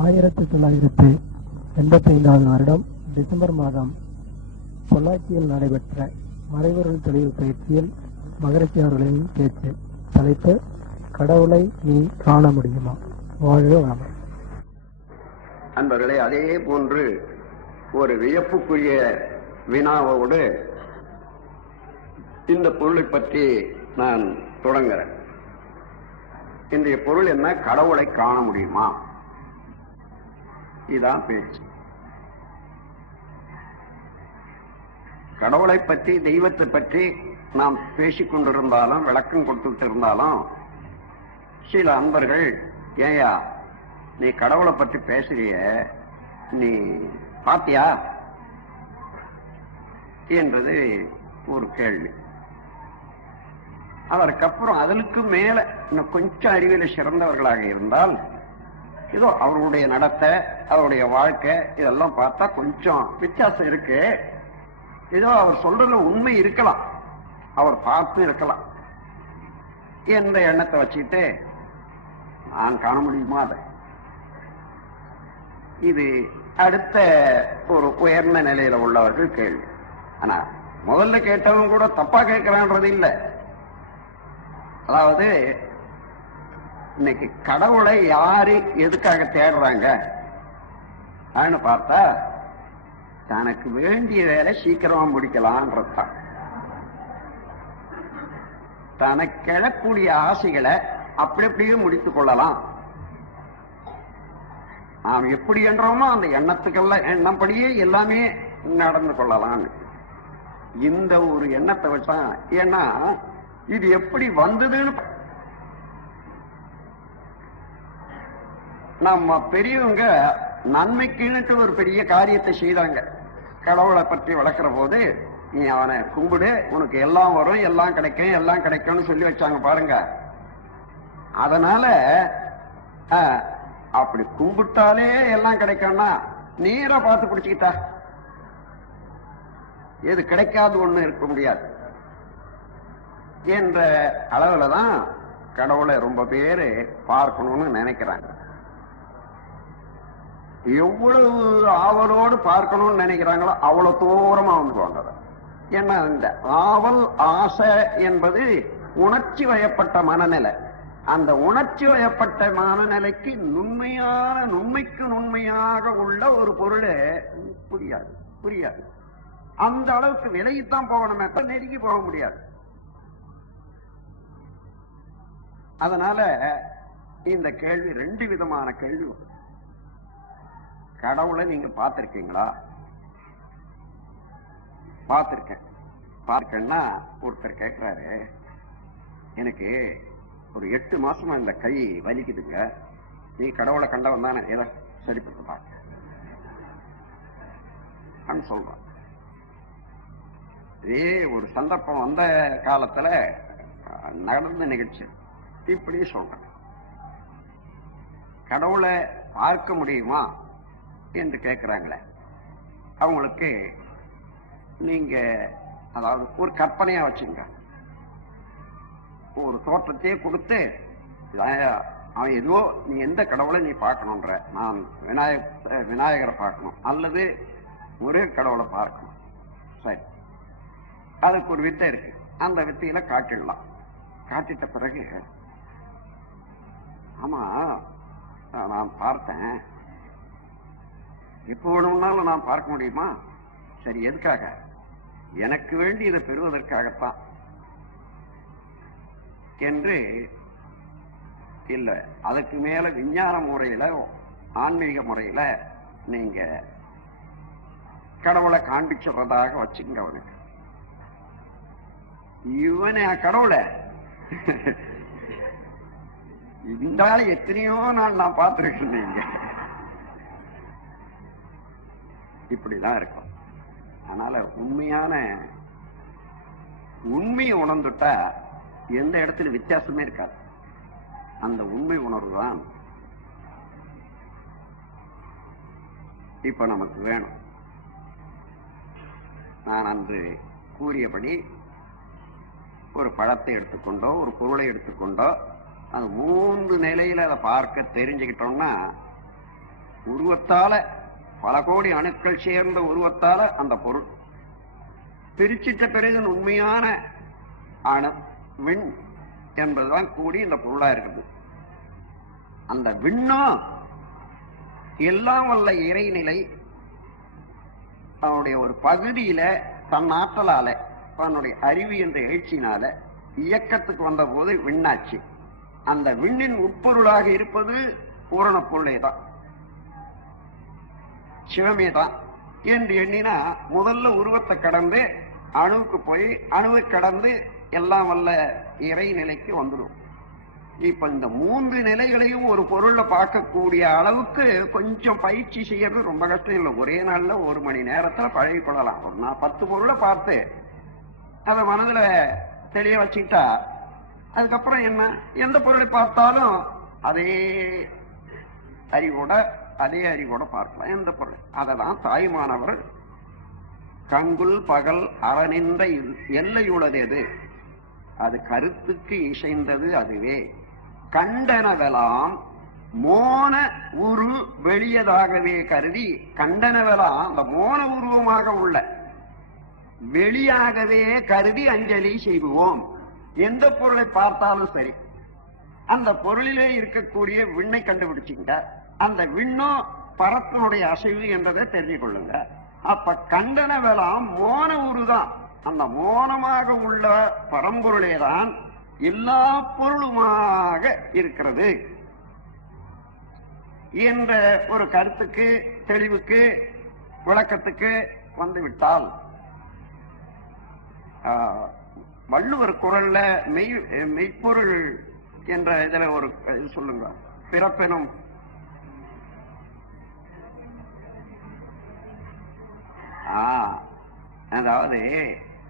1985 வருடம் டிசம்பர் மாதம் பொள்ளாச்சியில் நடைபெற்ற மறைபொருள் தெளிவு பயிற்சியில் மகரிஷி அவர்களின் பேச்சு. தலைப்பு: கடவுளை நீ காண முடியுமா? வாழ்க வளமுடன். அன்பர்களே, அதே போன்று ஒரு வியப்புக்குரிய வினாவோடு இந்த பொருளை பற்றி நான் தொடங்குறேன். இன்றைய பொருள் என்ன? கடவுளை காண முடியுமா? இதுதான் பேச்சு. கடவுளை பற்றி, தெய்வத்தை பற்றி நாம் பேசிக் கொண்டிருந்தாலும், விளக்கம் கொடுத்துட்டு இருந்தாலும், சில அன்பர்கள், ஏயா நீ கடவுளை பற்றி பேசுறிய, நீ பாத்தியா என்றது ஒரு கேள்வி. அதற்கப்புறம் அதற்கு மேல இன்னும் கொஞ்சம் அறிவியல் சிறந்தவர்களாக இருந்தால், ஏதோ அவருடைய நடத்தை, அவருடைய வாழ்க்கை இதெல்லாம் பார்த்தா கொஞ்சம் வித்தியாசம் இருக்கு, ஏதோ அவர் சொல்றதுல உண்மை இருக்கலாம், அவர் பார்த்து இருக்கலாம் என்ற எண்ணத்தை வச்சுட்டு நான் காண முடியுமா அதை? இது அடுத்த ஒரு உயர்ந்த நிலையில உள்ளவர்கள் கேள்வி. ஆனா முதல்ல கேட்டவங்க கூட தப்பா கேட்கிறான்றது இல்லை. அதாவது இன்னைக்கு கடவுளை யாரு எதுக்காக தேடுறாங்க பார்த்தா, தனக்கு வேண்டிய வேலை சீக்கிரமா முடிக்கலாம்ன்றதுதான். தனக்கு எழக்கூடிய ஆசைகளை அப்படி அப்படியே முடித்துக் கொள்ளலாம், நாம் எப்படி என்றோமோ அந்த எண்ணத்துக்கெல்லாம் எண்ணப்படியே எல்லாமே நடந்து கொள்ளலாம். இந்த ஒரு எண்ணத்தை வச்சான். ஏன்னா இது எப்படி வந்ததுன்னு நம்ம பெரியவங்க நன்மைக்குன்னுட்டு ஒரு பெரிய காரியத்தை செய்தாங்க. கடவுளை பற்றி வளர்க்கிற போது, நீ அவனை கும்பிடு, உனக்கு எல்லாம் வரும், எல்லாம் கிடைக்கும், எல்லாம் கிடைக்கும்னு சொல்லி வச்சாங்க பாருங்க. அதனால அப்படி கும்பிட்டாலே எல்லாம் கிடைக்கும்னா நேரா பார்த்து பிடிச்சுக்கிட்டா எது கிடைக்காது ஒண்ணு இருக்க முடியாது என்ற அளவுல தான் கடவுளை ரொம்ப பேரு பார்க்கணும்னு நினைக்கிறாங்க. எவ்வளவு ஆவலோடு பார்க்கணும்னு நினைக்கிறாங்களோ அவ்வளவு தூரமா வந்துருவாங்க. ஏன்னா இந்த ஆவல், ஆசை என்பது உணர்ச்சி வயப்பட்ட மனநிலை. அந்த உணர்ச்சி வயப்பட்ட மனநிலைக்கு நுண்மைக்கு நுண்மையாக உள்ள ஒரு பொருளை புரியாது. அந்த அளவுக்கு விலையத்தான் போகணுமே, நெருங்கி போக முடியாது. அதனால இந்த கேள்வி ரெண்டு விதமான கேள்வி. கடவுளை நீங்க பார்த்திருக்கீங்களா? பார்க்கன்னா ஒருத்தர் கேட்கிறாரு, எனக்கு ஒரு 8 மாசமா இந்த கை வலிக்குதுங்க, நீ கடவுளை கண்டவன் தானே, ஏதோ சரிப்பட்டு பார்க்க சொல்றான். இதே ஒரு சந்தர்ப்பம் வந்த காலத்துல நடந்த நிகழ்ச்சி இப்படி சொல்றேன். கடவுளை பார்க்க முடியுமா என்று கேட்கிறாங்களே, அவங்களுக்கு நீங்க அதாவது ஒரு கற்பனையா வச்சுங்க, ஒரு தோற்றத்தையே கொடுத்து, அவன் எதுவோ நீ எந்த கடவுளை நீ பார்க்கணுன்ற, நான் விநாயகரை பார்க்கணும் அல்லது ஒரே கடவுளை பார்க்கணும், சரி, அதுக்கு ஒரு வித்தை இருக்கு, அந்த வித்தையில காட்டிடலாம். காட்டிட்ட பிறகு, ஆமா நான் பார்த்தேன், இப்போ வேணும்னாலும் நான் பார்க்க முடியுமா? சரி, எதுக்காக? எனக்கு வேண்டி இதை பெறுவதற்காகத்தான் என்று இல்லை, அதுக்கு மேல விஞ்ஞான முறையில, ஆன்மீக முறையில நீங்க கடவுளை காண்பிச்சுறதாக வச்சுங்க. அவனுக்கு இவனே கடவுளை இந்த எத்தனையோ நான் பார்த்திருக்கேன். இப்படிதான் இருக்கும். அதனால உண்மையை உணர்ந்துட்டா எந்த இடத்துல வித்தியாசமே இருக்காது. அந்த உண்மை உணர்வு தான் இப்ப நமக்கு வேணும். நான் அன்று கூறியபடி ஒரு பழத்தை எடுத்துக்கொண்டோ ஒரு பொருளை எடுத்துக்கொண்டோ அது 3 நிலையில அதை பார்க்க தெரிஞ்சுக்கிட்டோம்னா உருவத்தால, பல கோடி அணுக்கள் சேர்ந்த உருவத்தால அந்த பொருள் பிரிச்சிட்ட பிறகு உண்மையான அணு விண் என்பதுதான் கூடி இந்த பொருளா இருக்குது. அந்த விண்ணும் எல்லாம் வல்ல இறைநிலை அவனுடைய ஒரு பகுதியில தன் ஆற்றலால, தன்னுடைய அறிவு என்ற எழுச்சினால இயக்கத்துக்கு வந்த போது விண்ணாச்சு. அந்த விண்ணின் உட்பொருளாக இருப்பது பூரண பொருளே தான், சிவமே தான் என்று எண்ணினா முதல்ல உருவத்தை கடந்து அணுவுக்கு போய் அணுவை கடந்து எல்லாம் வல்ல இறை நிலைக்கு வந்துடும். இப்ப இந்த 3 நிலைகளையும் ஒரு பொருள்ல பார்க்கக்கூடிய அளவுக்கு கொஞ்சம் பயிற்சி செய்யறது ரொம்ப கஷ்டம் இல்லை. ஒரே நாள்ல 1 மணி நேரத்துல பழகி கொள்ளலாம். நான் 10 பொருளை பார்த்து அதை மனதுல தெளிய வச்சுக்கிட்டா அதுக்கப்புறம் என்ன, எந்த பொருளை பார்த்தாலும் அதே அறிவோட பார்க்கலாம் எந்த பொருள். அததான் தாய்மானவர் கங்குல் பகல் அறநின்ற எல்லையுள்ளது எது, அது கருத்துக்கு இசைந்தது அதுவே, கண்டனவெல்லாம் மோன உரு வெளியதாகவே கருதி, கண்டனவெல்லாம் அந்த மோன உருவமாக உள்ள வெளியாகவே கருதி அஞ்சலி செய்வோம். எந்த பொருளை பார்த்தாலும் சரி அந்த பொருளிலே இருக்கக்கூடிய விண்ணை கண்டுபிடிச்சுங்க, அந்த விண்ணும் பரத்தினுடைய அசைவு என்றதை தெரிஞ்சு கொள்ளுங்க. அப்ப கண்டனவெல்லாம் மோன உருதான், அந்த மோனமாக உள்ள பரம்பொருளேதான் எல்லா பொருளுமாக இருக்கிறது என்ற ஒரு கருத்துக்கு, தெளிவுக்கு, விளக்கத்துக்கு வந்துவிட்டால் வள்ளுவர் குரல்ல மெய்ப்பொருள் என்ற இதுல ஒரு இது சொல்லுங்க. பிறப்பெனும் அதாவது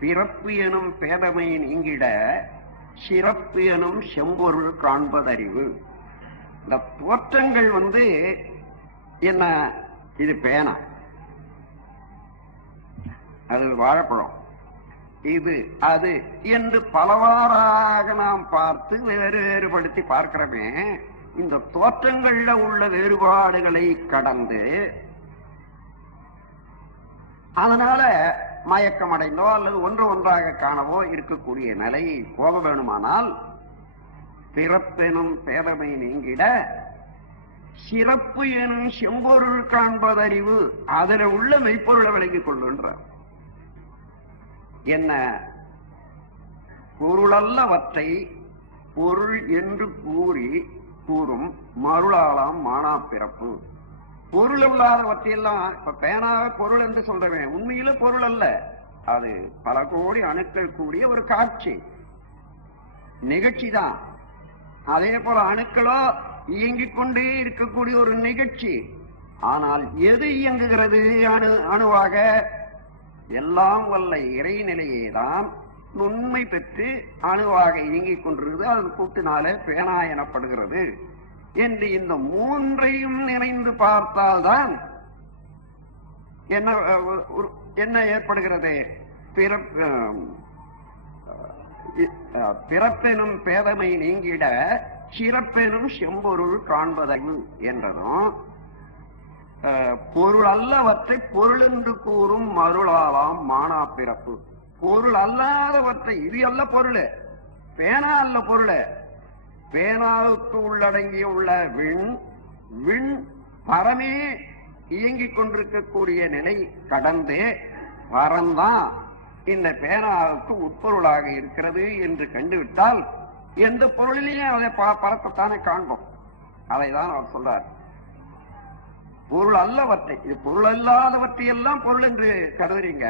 பிறப்பு எனும் பேதமை நீங்கிட சிறப்பு எனும் செம்பொருள் காண்பதறிவு. இந்த தோற்றங்கள் என்ன, இது பேனா, அது வாழைப்பழம், இது அது என்று பலவாறாக நாம் பார்த்து வேறுபடுத்தி பார்க்கிறோமே. இந்த தோற்றங்கள்ல உள்ள வேறுபாடுகளை கடந்து அதனால மயக்கம் அடைந்தோ அல்லது ஒன்றாக காணவோ இருக்கக்கூடிய நிலை போக வேணுமானால் பிறப்பெனும் பேதமை நீங்கிட சிறப்பு எனும் செம்பொருள் காண்பதறிவு, அதில் உள்ள மெய்ப்பொருளை விளங்கிக் கொள்கின்றார். என்ன, பொருளல்லவற்றை பொருள் என்று கூறும் மருளாலாம் மானா பிறப்பு. பொருள் இல்லாதவற்றையெல்லாம் இப்ப பேனாவை பொருள் என்று சொல்றேன், உண்மையில பொருள் அல்ல, அது பல கோடி அணுக்கள் கூடிய ஒரு காட்சி நிகழ்ச்சி தான். அதே போல அணுக்களோ இயங்கிக் கொண்டே இருக்கக்கூடிய ஒரு நிகழ்ச்சி. ஆனால் எது இயங்குகிறது அணுவாக? எல்லாம் வல்ல இறைநிலையே தான் உண்மை பெற்று அணுவாக இயங்கிக் கொண்டிருக்கிறது. அது கூட்டினாலே பேனா எனப்படுகிறது என்று இந்த 3ஐயும் நினைந்து பார்த்தால்தான் என்ன ஏற்படுகிறது? பிறப்பெனும் பேதமை நீங்கிட சிறப்பெனும் செம்பொருள் காண்பதறிவு என்றதும், பொருள் அல்லவற்றை பொருள் என்று கூறும் மருளாலாம் மானா பிறப்பு. பொருள் அல்லாதவற்றை, இது அல்ல பொருள், பேனா அல்ல பொருள், பேனாவுக்கு உள்ளடங்கிய உள்ள விண் பரமே இயங்கிக் கொண்டிருக்கக்கூடிய நிலை கடந்து பரந்தான் இந்த பேனாவுக்கு உட்பொருளாக இருக்கிறது என்று கண்டுவிட்டால் எந்த பொருளிலேயும் அதை பரப்பத்தானே காண்போம். அதைதான் அவர் சொல்றார். பொருள் அல்லவற்றை, இது பொருள் அல்லாதவற்றை எல்லாம் பொருள் என்று கருதுறீங்க.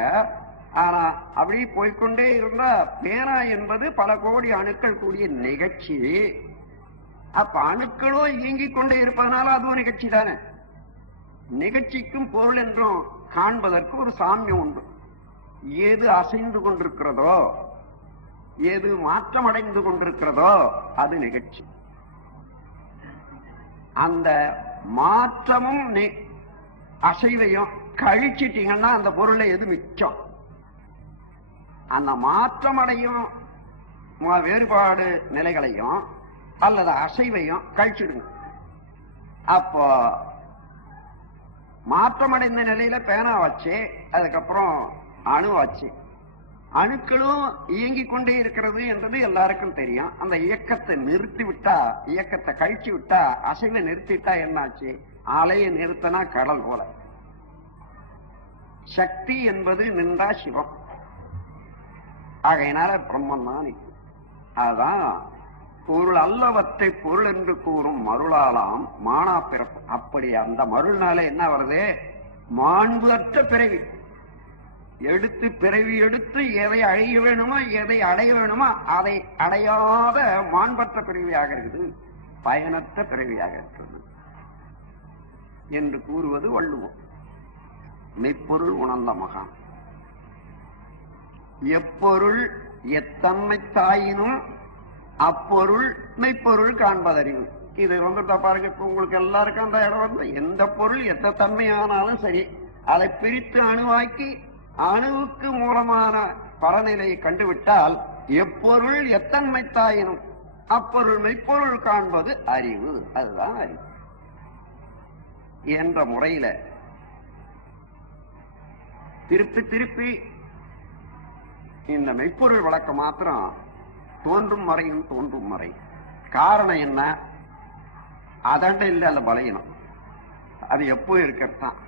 ஆனா அப்படி போய்கொண்டே இருந்தா பேனா என்பது பல கோடி அணுக்கள் கூடிய நிகழ்ச்சி. அப்ப அணுக்களோ இயங்கிக் கொண்டே இருப்பதனால அதுவும் நிகழ்ச்சி தானே. நிகழ்ச்சிக்கும் பொருள் என்றும் காண்பதற்கு ஒரு சாமியம் உண்டு. எது அசைந்து கொண்டிருக்கிறதோ, எது மாற்றம் அடைந்து கொண்டிருக்கிறதோ அது நிகழ்ச்சி. அந்த மாற்றமும் அசைவையும் கழிச்சிட்டீங்கன்னா அந்த பொருளை எது மிச்சம்? அந்த மாற்றம் அடையும் வேறுபாடு நிலைகளையும் அல்லது அசைவையும் கழிச்சிடுங்க. அப்போ மாற்றமடைந்த நிலையில பேனா வச்சு அதுக்கப்புறம் அணு வச்சு அணுக்களும் இயங்கிக் கொண்டே இருக்கிறது என்றது எல்லாருக்கும் தெரியும். அந்த இயக்கத்தை நிறுத்தி விட்டா, இயக்கத்தை கழிச்சு விட்டா, அசைவை நிறுத்திட்டா என்னாச்சு? அலையை நிறுத்தினா கடல் போல. சக்தி என்பது நின்றா சிவம். ஆகையினால பிரம்மன் தான் நிற்கும். அதுதான் பொருள் அல்லவற்றை பொருள் என்று கூறும் மருளாலாம் மானா பிறப்பு. அப்படி அந்த மருள்னால என்ன வருது? மாண்பு அற்ற பிறவி எடுத்து, பிறவி எடுத்து எதை அடைய வேணுமோ, எதை அடைய வேணுமோ அதை அடையாத மாண்பற்ற பிறவியாக இருக்குது, பயனற்ற பிறவியாக இருக்கிறது என்று கூறுவது வள்ளுவம். மெய்ப்பொருள் உணர்ந்த மகான். எப்பொருள் எத்தன்மை தாயினும் அப்பொருள் மெய்ப்பொருள் காண்பதறிவு. இது வந்துட்டா பாருங்க. இப்ப உங்களுக்கு எல்லாருக்கும் அந்த இடம் வந்து எந்த பொருள் எத்த தன்மையானாலும் சரி, அதை பிரித்து அணுவாக்கி அணுவுக்கு மூலமான பரநிலையை கண்டுவிட்டால் எப்பொருள் எத்தன்மை தாயினும் அப்பொருள் மெய்ப்பொருள் காண்பது அறிவு. அதுதான் அறிவு என்ற முறையில திருப்பி திருப்பி இந்த மெய்ப்பொருள் வழக்கம் மாத்திரம் தோன்றும் மறையும் தோன்றும் மறை. காரணம் என்ன? அதண்ட இல்லை, அந்த பலையினம். அது எப்போ இருக்கிறதான்.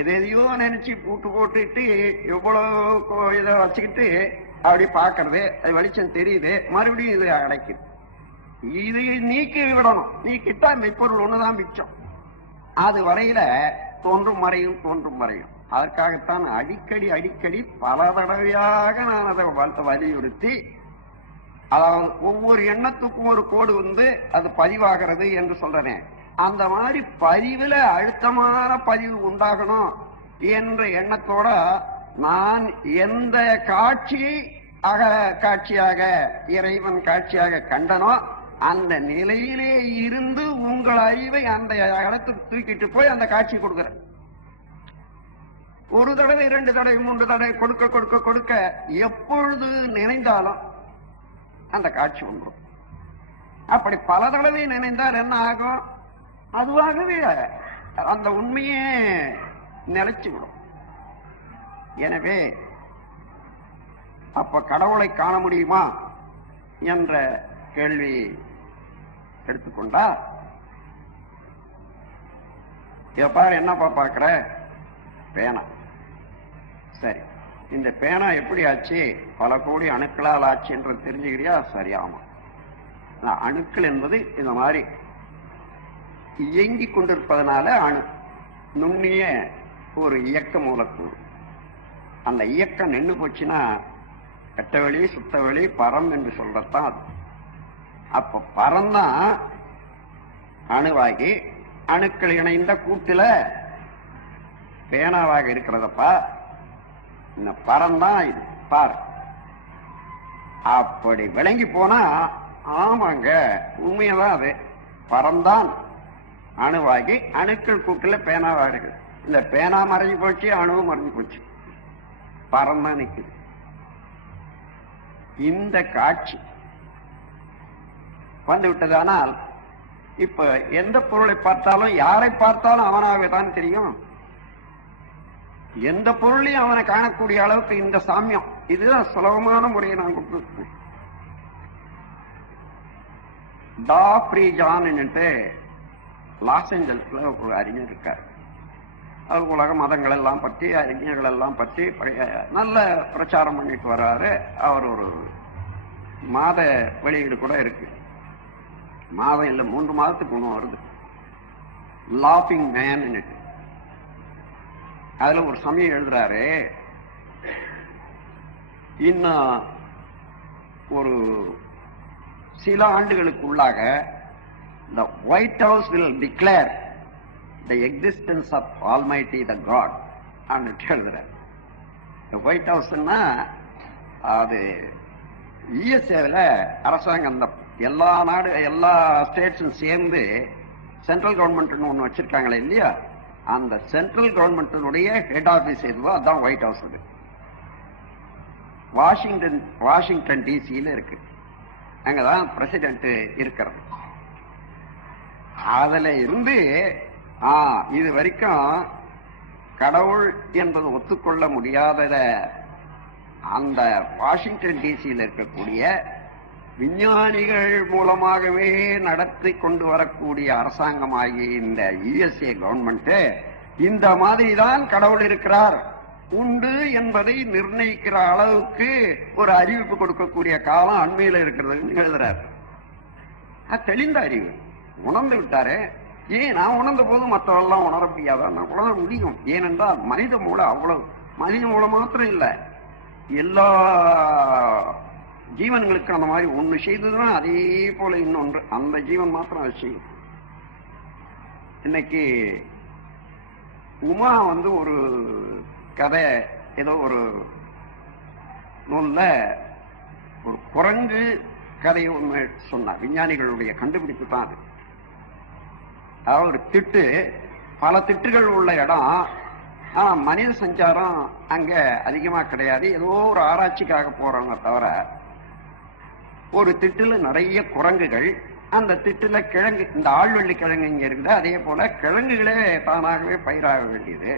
எதையோ நினைச்சு பூட்டு போட்டுட்டு எவ்வளவு இதை வச்சுக்கிட்டு அப்படி பாக்குறது, அது வெளிச்சம் தெரியுது, மறுபடியும் இது அடைக்குது. இது நீக்கி விடணும். நீக்கிட்டா மெய்ப்பொருள் ஒண்ணுதான் மிச்சம். அது வரையில தோன்றும் மறையும் தோன்றும் மறையும். அதற்காகத்தான் அடிக்கடி அடிக்கடி பல தடவையாக நான் அதை வலியுறுத்தி, அதாவது ஒவ்வொரு எண்ணத்துக்கும் ஒரு கோடு வந்து அது பதிவாகிறது என்று சொல்றேன். அந்த மாதிரி பதிவுல அழுத்தமான பதிவு உண்டாகணும் என்ற எண்ணத்தோட நான் எந்த காட்சியை காட்சியாக இறைவன் காட்சியாக கண்டனோ அந்த நிலையிலே இருந்து உங்கள் அறிவை அந்த இடத்துக்கு தூக்கிட்டு போய் அந்த காட்சி கொடுக்கிறேன். ஒரு தடவை, 2 தடவை, 3 தடவை கொடுக்க கொடுக்க கொடுக்க எப்பொழுது நினைந்தாலும் அந்த காட்சி ஒன்றும். அப்படி பல தடவை நினைந்தால் என்ன ஆகும்? அதுவாகவே அந்த உண்மையே நிலைச்சு விடும். எனவே அப்ப கடவுளை காண முடியுமா என்ற கேள்வி எடுத்துக்கொண்டா, எப்பாரு என்னப்பா பாக்குற? பேனா. சரி, இந்த பேனா எப்படி ஆச்சு? பல கோடி அணுக்களால் ஆச்சு என்று தெரிஞ்சுக்கிறியா? சரியாமா. அணுக்கள் என்பது இந்த மாதிரி இயங்கிக் கொண்டிருப்பதனால அணு நுண்ணிய ஒரு இயக்க மூலக்கூறு. அந்த இயக்கம் நின்று போச்சுன்னா கட்டவெளி சுத்தவெளி பரம் என்று சொல்றதான் அது. அப்ப பரம்தான் அணுவாகி அணுக்கள் இணைந்த கூட்டில பேனாவாக இருக்கிறதப்பா. இந்த பரம்தான் இது பார். அப்படி விளங்கி போனா ஆமாங்க, உண்மையதான். அது பரம்தான் அணுவாகி அணுக்கள் கூட்டுல பேனாவாக இருக்கு. இந்த பேனா மறைஞ்சு போச்சு, அணுவும் மறைஞ்சு போச்சு, பரம் தான் நிக்குது. இந்த காட்சி வந்து விட்டதானால் இப்ப எந்த பொருளை பார்த்தாலும் யாரை பார்த்தாலும் அவனாகவே தான் தெரியும். எந்த பொருளையும் அவனை காணக்கூடிய அளவுக்கு இந்த சாமியம். இதுதான் சுலபமான முறையை நான் கொடுத்துருக்கேன். டா ஃப்ரீஜான் லாஸ் ஏஞ்சல்ஸ்ல ஒரு அறிஞர் இருக்கார். அவர் உலக மதங்கள் எல்லாம் பற்றி, அறிஞர்கள் எல்லாம் பற்றி நல்ல பிரச்சாரம் பண்ணிட்டு வர்றாரு. அவர் ஒரு மாத வெளியீடு கூட இருக்கு. மாதம் இல்லை, 3 மாதத்துக்கு ஒன்று வருது. லாஃபிங் மேன். அதுல ஒரு சமயம் எழுதுறாரு, இன்னும் ஒரு சில ஆண்டுகளுக்கு உள்ளாக the White House will declare the existence of Almighty the God and எழுதுறாரு. The White Houseன்னா அது யுஎஸ்ஏவில் அரசாங்கம் அந்த எல்லா எல்லா ஸ்டேட்ஸும் சேர்ந்து சென்ட்ரல் கவர்மெண்ட் ஒன்று வச்சிருக்காங்களே இல்லையா, அந்த சென்ட்ரல் கவர்மெண்டினுடைய ஹெட் ஆபீஸ் எதுவோ அதுதான் ஒயிட் ஹவுஸ். அது வாஷிங்டன் டிசியில இருக்கு. அங்கதான் பிரசிடென்ட் இருக்கிறது. அதுல இருந்து இது வரைக்கும் கடவுள் என்பது ஒத்துக்கொள்ள முடியாத அந்த வாஷிங்டன் டிசியில் இருக்கக்கூடிய விஞ்ஞானிகள் மூலமாகவே நடத்தி கொண்டு வரக்கூடிய அரசாங்கமாகிய இந்த யுஎஸ்ஏ கவர்மெண்ட் இந்த மாதிரி தான் கடவுள் இருக்கிறார் உண்டு என்பதை நிர்ணயிக்கிற அளவுக்கு ஒரு அறிவிப்பு கொடுக்கக்கூடிய காலம் அண்மையில் இருக்கிறதுன்னு எழுதுறாரு. தெளிந்த அறிவு உணர்ந்து விட்டாரு. ஏன் நான் உணர்ந்த போது மற்றவெல்லாம் உணர முடியாதா? நான் உணர முடியும். ஏனென்றால் மனித மூளை அவ்வளவு, மனித மூளை மாத்திரம் இல்லை, எல்லா ஜீவன்களுக்கு அந்த மாதிரி ஒண்ணு செய்ததுன்னா அதே போல இன்னொன்று அந்த ஜீவன் மாத்திரம் அது செய்யும். இன்னைக்கு உமா ஒரு கதை ஏதோ ஒரு நூல்ல ஒரு குரங்கு கதையை ஒண்ணு சொன்னா. விஞ்ஞானிகளுடைய கண்டுபிடிப்பு தான் அது. அதாவது ஒரு திட்டு, பல திட்டுகள் உள்ள இடம், ஆனா மனித சஞ்சாரம் அங்க அதிகமா கிடையாது. ஏதோ ஒரு ஆராய்ச்சிக்காக போறவங்க தவிர ஒரு திட்டுல நிறைய குரங்குகள், அந்த திட்டுல கிழங்கு, இந்த ஆழ்வள்ளி கிழங்கு இங்க இருக்குது, அதே போல கிழங்குகளே தானாகவே பயிராக வேண்டியது.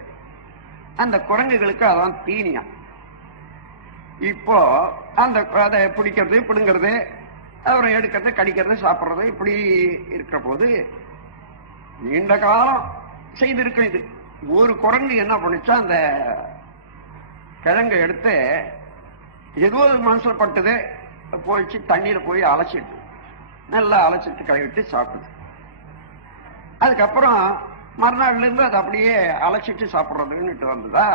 அந்த குரங்குகளுக்கு அதான் தீனியா. இப்போ அந்த அதை பிடிக்கிறது, பிடுங்கிறது, அப்புறம் எடுக்கிறது, கடிக்கிறது, சாப்பிட்றது, இப்படி இருக்கிற போது நீண்ட காலம் செய்திருக்கும். இது ஒரு குரங்கு என்ன பண்ணுச்சா, அந்த கிழங்கை எடுத்து ஏதோ மனசுல பட்டது போயிடுச்சு, தண்ணீரை போய் அலசிட்டு நல்லா அலசிட்டு கழுவிட்டு சாப்பிடுது. அதுக்கப்புறம் மறுநாள்ல இருந்து அது அப்படியே அலசிட்டு சாப்பிட்றதுன்னுட்டு வந்ததா.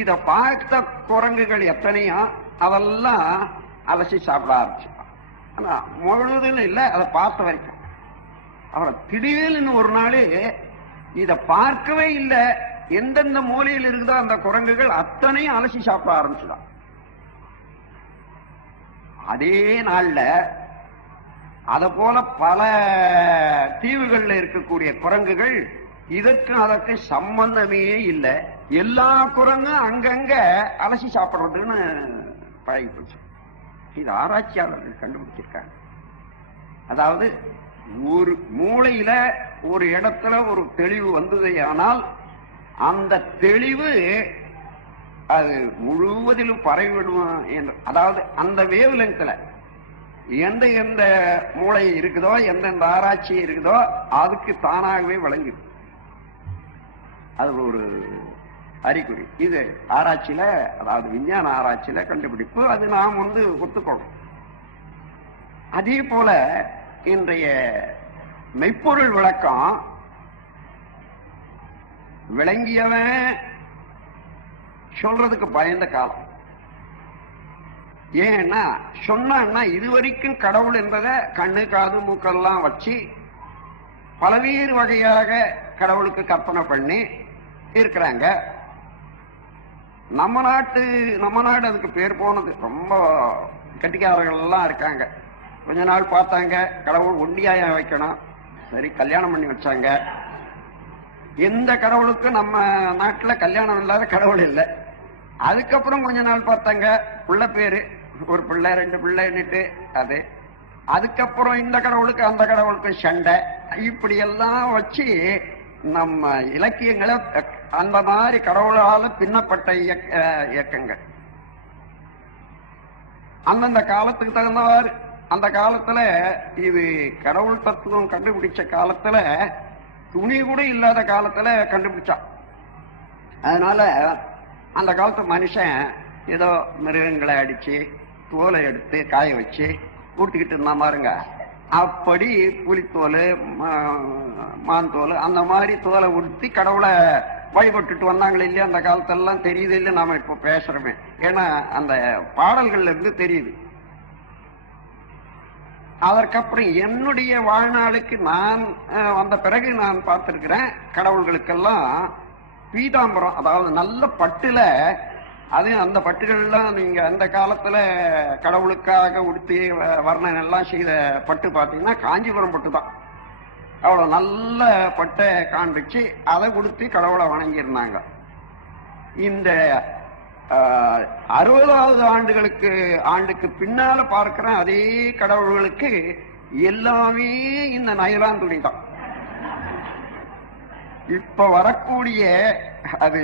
இத பார்த்த குரங்குகள் எத்தனையோ அதெல்லாம் அலசி சாப்பிட ஆரம்பிச்சுட்டான். ஆனா முழுதுன்னு இல்லை, அதை பார்த்த வரைக்கும். அப்புறம் திடீர்னு ஒரு நாள் இத பார்க்கவே இல்லை, எந்தெந்த மூலையில் இருக்குதோ அந்த குரங்குகள் அத்தனையும் அலசி சாப்பிட ஆரம்பிச்சுதான். அதே நாள்ல அத போல பல தீவுகள்ல இருக்கக்கூடிய குரங்குகள் இதற்கு அதற்கு சம்பந்தமே இல்லை, எல்லா குரங்கும் அங்கங்க அலசி சாப்பிடுறதுன்னு பழகி போச்சு. இது ஆராய்ச்சியாளர்கள் கண்டுபிடிச்சிருக்காங்க. அதாவது ஒரு மூளையில ஒரு இடத்துல ஒரு தெளிவு வந்தது, ஆனால் அந்த தெளிவு அது முழுவதிலும் பரவிவிடும் என்று, அதாவது அந்த வேவ் லெங்க்ல எந்த எந்த மூளை இருக்குதோ, எந்தெந்த ஆராய்ச்சி இருக்குதோ அதுக்கு தானாகவே விளங்கிடும். அது ஒரு அறிகுறி. இது ஆராய்ச்சியில, அதாவது விஞ்ஞான ஆராய்ச்சியில கண்டுபிடிப்பு. அது நாம் ஒத்துக்கணும். அதே போல இன்றைய மெய்ப்பொருள் விளக்கம் விளங்கியவன் சொல்றதுக்கு பயந்த காலம். ஏன்னா சொன்னா இதுவரைக்கும் கடவுள் என்பதை கண்ணு காது மூக்கெல்லாம் வச்சு பல்வேறு வகையாக கடவுளுக்கு கற்பனை பண்ணி இருக்கிறாங்க. நம்ம நாடு அதுக்கு பேர் போனது. ரொம்ப கட்டிக்காரர்கள் எல்லாம் இருக்காங்க. கொஞ்ச நாள் பார்த்தாங்க கடவுள் ஒண்டியாய வைக்கணும், சரி கல்யாணம் பண்ணி வச்சாங்க. எந்த கடவுளுக்கும் நம்ம நாட்டுல கல்யாணம் இல்லாத கடவுள் இல்லை. அதுக்கப்புறம் கொஞ்ச நாள் பார்த்தாங்க பிள்ளை பேரு, ஒரு பிள்ளை ரெண்டு பிள்ளைன்னுட்டு அது. அதுக்கப்புறம் இந்த கடவுளுக்கு அந்த கடவுளுக்கு சண்டை, இப்படி எல்லாம் வச்சு நம்ம இலக்கியங்களை அந்த மாதிரி கடவுளால பின்னப்பட்ட இயக்கங்கள் அந்தந்த காலத்துக்கு தகுந்தவாறு. அந்த காலத்துல இது கடவுள் தத்துவம் கண்டுபிடிச்ச காலத்துல துணி கூட இல்லாத காலத்துல கண்டுபிடிச்சான். அதனால அந்த காலத்து மனுஷன் ஏதோ மிருகங்களை அடிச்சு தோலை எடுத்து காய வச்சு ஊட்டிக்கிட்டு இருந்தா பாருங்க. அப்படி புலித்தோல், மான் தோல், அந்த மாதிரி தோலை உடுத்தி கடவுளை வழிபட்டுட்டு வந்தாங்களே இல்லையா அந்த காலத்தெல்லாம். தெரியுது இல்லை நாம இப்ப பேசுறோமே, ஏன்னா அந்த பாடல்கள்ல இருந்து தெரியுது. அதற்கப்புறம் என்னுடைய வாழ்நாளுக்கு நான் வந்த பிறகு நான் பார்த்திருக்கிறேன் கடவுள்களுக்கெல்லாம் பீதாம்பரம், அதாவது நல்ல பட்டுல, அது அந்த பட்டுகள்லாம் நீங்க அந்த காலத்துல கடவுளுக்காக உடுத்தி வர்ணனை எல்லாம் செய்த பட்டு பார்த்தீங்கன்னா காஞ்சிபுரம் பட்டு தான். அவ்வளவு நல்ல பட்டை காண்பிச்சு அதை கொடுத்து கடவுளை வணங்கியிருந்தாங்க. இந்த 60வது ஆண்டுக்கு பின்னால பார்க்கிற அதே கடவுள்களுக்கு எல்லாமே இந்த நைலான் துணி தான். இப்ப வரக்கூடிய அது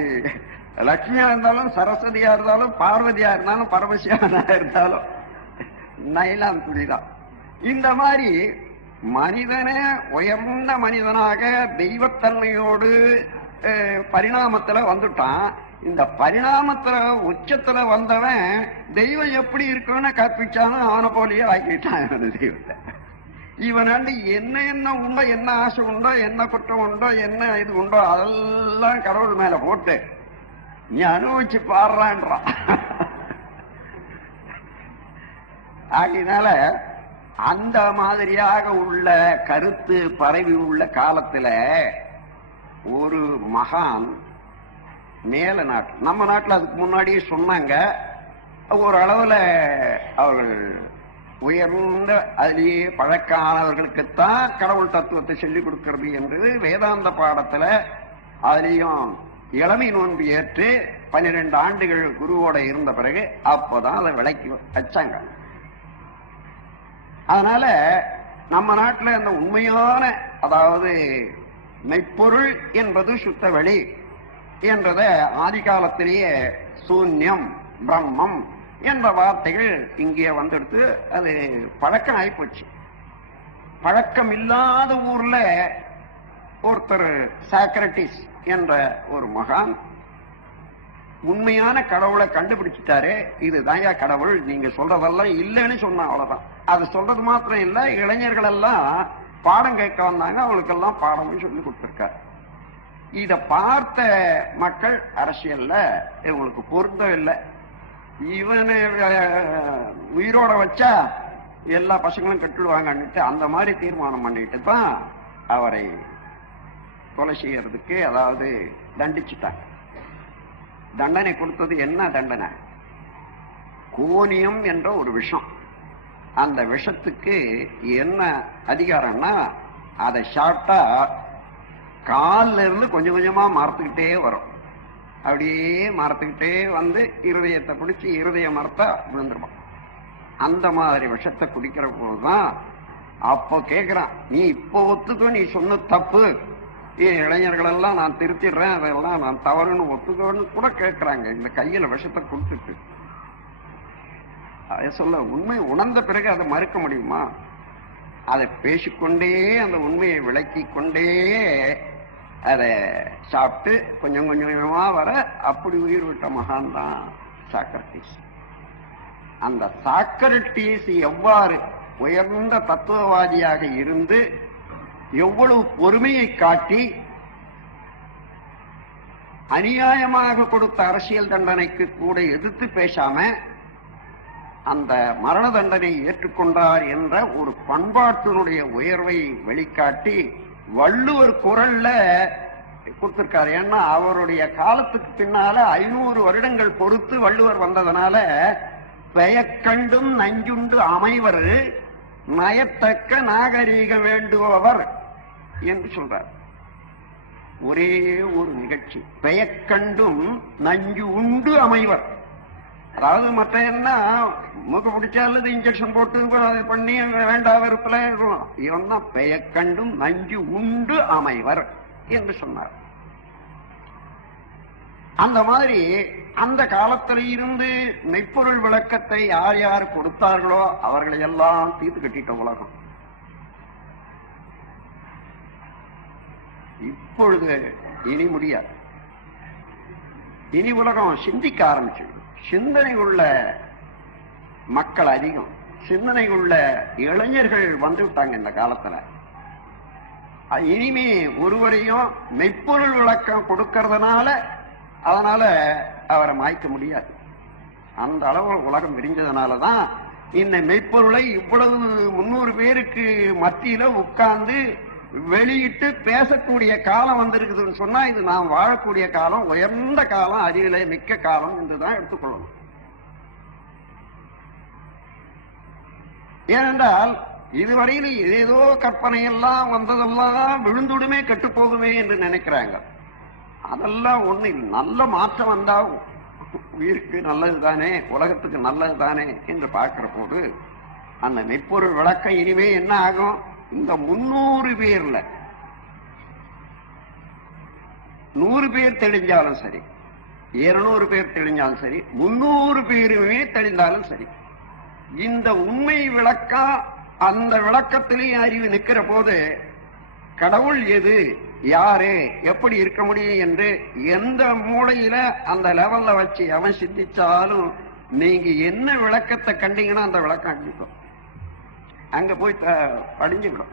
லட்சுமியா இருந்தாலும், சரஸ்வதியா இருந்தாலும், பார்வதியா இருந்தாலும், பரமசிவனா இருந்தாலும் நைலான் துணிதான். இந்த மாதிரி மனிதனே உயர்ந்த மனிதனாக தெய்வத்தன்மையோடு பரிணாமத்துல வந்துட்டான். இந்த பரிணாமத்துல உச்சத்துல வந்தவன் தெய்வம் எப்படி இருக்குன்னு கற்பிச்சாலும் அவனை போலயே ஆக்கிட்டான் அந்த தெய்வத்தை. இவன் என்ன என்ன உண்டோ, என்ன ஆசை உண்டோ, என்ன குற்றம் உண்டோ, என்ன இது உண்டோ அதெல்லாம் கடவுள் மேல போட்டு நீ அனுபவிச்சு பாடுறான்றான். ஆகையினால அந்த மாதிரியாக உள்ள கருத்து பரவி உள்ள காலத்துல ஒரு மகான் மேல நாட்டு, நம்ம நாட்டுல அதுக்கு முன்னாடியே சொன்னாங்க, ஒரு அளவுல அவர்கள் உயர்ந்த அதிலேயே பழக்கானவர்களுக்குத்தான் கடவுள் தத்துவத்தை சொல்லிக் கொடுக்கிறது என்று வேதாந்த பாடத்துல அதுலயும் இளமை நோன்பு ஏற்று 12 ஆண்டுகள் குருவோட இருந்த பிறகு அப்பதான் அதை விளக்கி வச்சாங்க. அதனால நம்ம நாட்டில் அந்த உண்மையான, அதாவது மெய்ப்பொருள் என்பது சுத்த வெளி என்றத ஆதி காலத்திலேயே சூன்யம், பிரம்மம் என்ற வார்த்தைகள் இங்கே வந்துடுத்து. அது பழக்கம் ஆயிப்போச்சு. பழக்கம் இல்லாத ஊர்ல ஒருத்தர் சாக்ரட்டிஸ் என்ற ஒரு மகான் உண்மையான கடவுளை கண்டுபிடிச்சிட்டாரு. இதுதான் கடவுள், நீங்க சொல்றதெல்லாம் இல்லைன்னு சொன்னா அவ்வளவுதான். அது சொல்றது மாத்திரம் இல்ல, இளைஞர்கள் எல்லாம் பாடம் கேட்க வந்தாங்க, அவங்களுக்கெல்லாம் பாடமும் சொல்லி கொடுத்திருக்காரு. இத பார்த்த மக்கள் அரசியல்ல இவங்களுக்கு பொருத்தம் இல்லை, இவனை உயிரோட வச்சா எல்லா பசங்களும் கட்டுடுவாங்கன்னுட்டு அந்த மாதிரி தீர்மானம் பண்ணிட்டு தான் அவரை கொலை செய்யறதுக்கு, அதாவது தண்டிச்சுட்டாங்க. தண்டனை கொடுத்தது என்ன தண்டனை? கோனியம் என்ற ஒரு விஷம். அந்த விஷத்துக்கு என்ன அதிகாரம்னா, அதை சாப்பிட்டா காலில் இருந்து கொஞ்சம் கொஞ்சமா மரத்துக்கிட்டே வரும். அப்படியே மரத்துக்கிட்டே வந்து இருதயத்தை பிடிச்சி இருதய மரத்தை விழுந்துருமா. அந்த மாதிரி விஷத்தை குடிக்கிற போதுதான் அப்போ கேட்கிறான், நீ இப்போ ஒத்துக்கோ, நீ சொன்ன தப்பு, இளைஞர்கள் எல்லாம் நான் திருத்திடுறேன், அதெல்லாம் நான் தவறுன்னு ஒத்துக்கோன்னு கூட கேட்கிறாங்க. இந்த கையில விஷத்தை கொடுத்துட்டு அதை சொல்ல, உண்மை உணர்ந்த பிறகு அதை மறுக்க முடியுமா? அதை பேசிக்கொண்டே அந்த உண்மையை விளக்கி கொண்டே அதை சாப்பிட்டு கொஞ்சம் கொஞ்சமா வர அப்படி உயிர் விட்ட மகான் தான் சாக்ரட்டிஸ். அந்த சாக்ரட்டிஸ் எவ்வாறு உயர்ந்த தத்துவவாதியாக இருந்து எவ்வளவு பொறுமையை காட்டி அநியாயமாக கொடுத்த அரசியல் தண்டனைக்கு கூட எதிர்த்து பேசாம அந்த மரண தண்டனை ஏற்றுக்கொண்டார் என்ற ஒரு பண்பாட்டினுடைய உயர்வை வெளிக்காட்டி வள்ளுவர் குரல்ல கொடுத்திருக்காரு. ஏன்னா அவருடைய காலத்துக்கு பின்னால 500 வருடங்கள் பொறுத்து வள்ளுவர் வந்ததுனால பெயக்கண்டும் நஞ்சுண்டு அமைவர் நயத்தக்க நாகரீகம் வேண்டுபவர் என்று சொல்றார். ஒரே ஒரு நிகழ்ச்சி, பெயக்கண்டும் நஞ்சு உண்டு அமைவர். அதாவது மற்ற என்ன மூக்க பிடிச்சா அல்லது இன்ஜெக்ஷன் போட்டு பண்ணி வேண்டா வெறுப்புல இருக்கணும். இவன் தான் பெயக்கண்டும் நஞ்சு உண்டு அமைவர் என்று சொன்னார். அந்த மாதிரி அந்த காலத்தில் இருந்து மெய்ப்பொருள் விளக்கத்தை யார் யார் கொடுத்தார்களோ அவர்களை எல்லாம் தீர்த்து கட்டிட்ட உலகம். இப்பொழுது இனி முடியாது. இனி உலகம் சிந்திக்க ஆரம்பிச்சு, சிந்தனை உள்ள மக்கள் அதிகம், சிந்தனை உள்ள இளைஞர்கள் வந்து விட்டாங்க இந்த காலத்துல. இனிமே ஒருவரையும் மெய்ப்பொருள் விளக்கம் கொடுக்கறதுனால அதனால அவரை மாய்க்க முடியாது. அந்த அளவு உலகம் விரிஞ்சதுனாலதான் இந்த மெய்ப்பொருளை இவ்வளவு 300 பேருக்கு மத்தியில உட்கார்ந்து வெளியிட்டு பேசக்கூடிய காலம் வந்திருக்குதுன்னு சொன்னா, இது நாம் வாழக்கூடிய காலம், உயர்ந்த காலம், அறிவிலே மிக்க காலம் என்றுதான் எடுத்துக்கொள்ளணும். ஏனென்றால் இதுவரையில் ஏதோ கற்பனை எல்லாம் வந்ததெல்லாம் விழுந்துடுமே கெட்டு போகுமே என்று நினைக்கிறாங்க. அதெல்லாம் ஒண்ணு இல்லை. நல்ல மாற்றம் வந்தா உயிருக்கு நல்லது தானே, உலகத்துக்கு நல்லது தானே என்று பார்க்கிற போது அந்த மெய்ப்பொருள் விளக்கம் இனிமே என்ன ஆகும்? இந்த 300 பேர்ல 100 பேர் தெளிஞ்சாலும் சரி, 200 பேர் தெளிஞ்சாலும் சரி, 300 பேருமே தெளிந்தாலும் சரி, இந்த உண்மை விளக்கம் அந்த விளக்கத்திலேயும் அறிவு நிற்கிற போது கடவுள் எது, யாரு, எப்படி இருக்க முடியும் என்று எந்த மூலையில அந்த லெவல்ல வச்சு அவன் சிந்திச்சாலும் நீங்க என்ன விளக்கத்தை கண்டீங்கன்னா அந்த விளக்கம் அடிக்கும், அங்க போய் படிஞ்சுக்கணும்.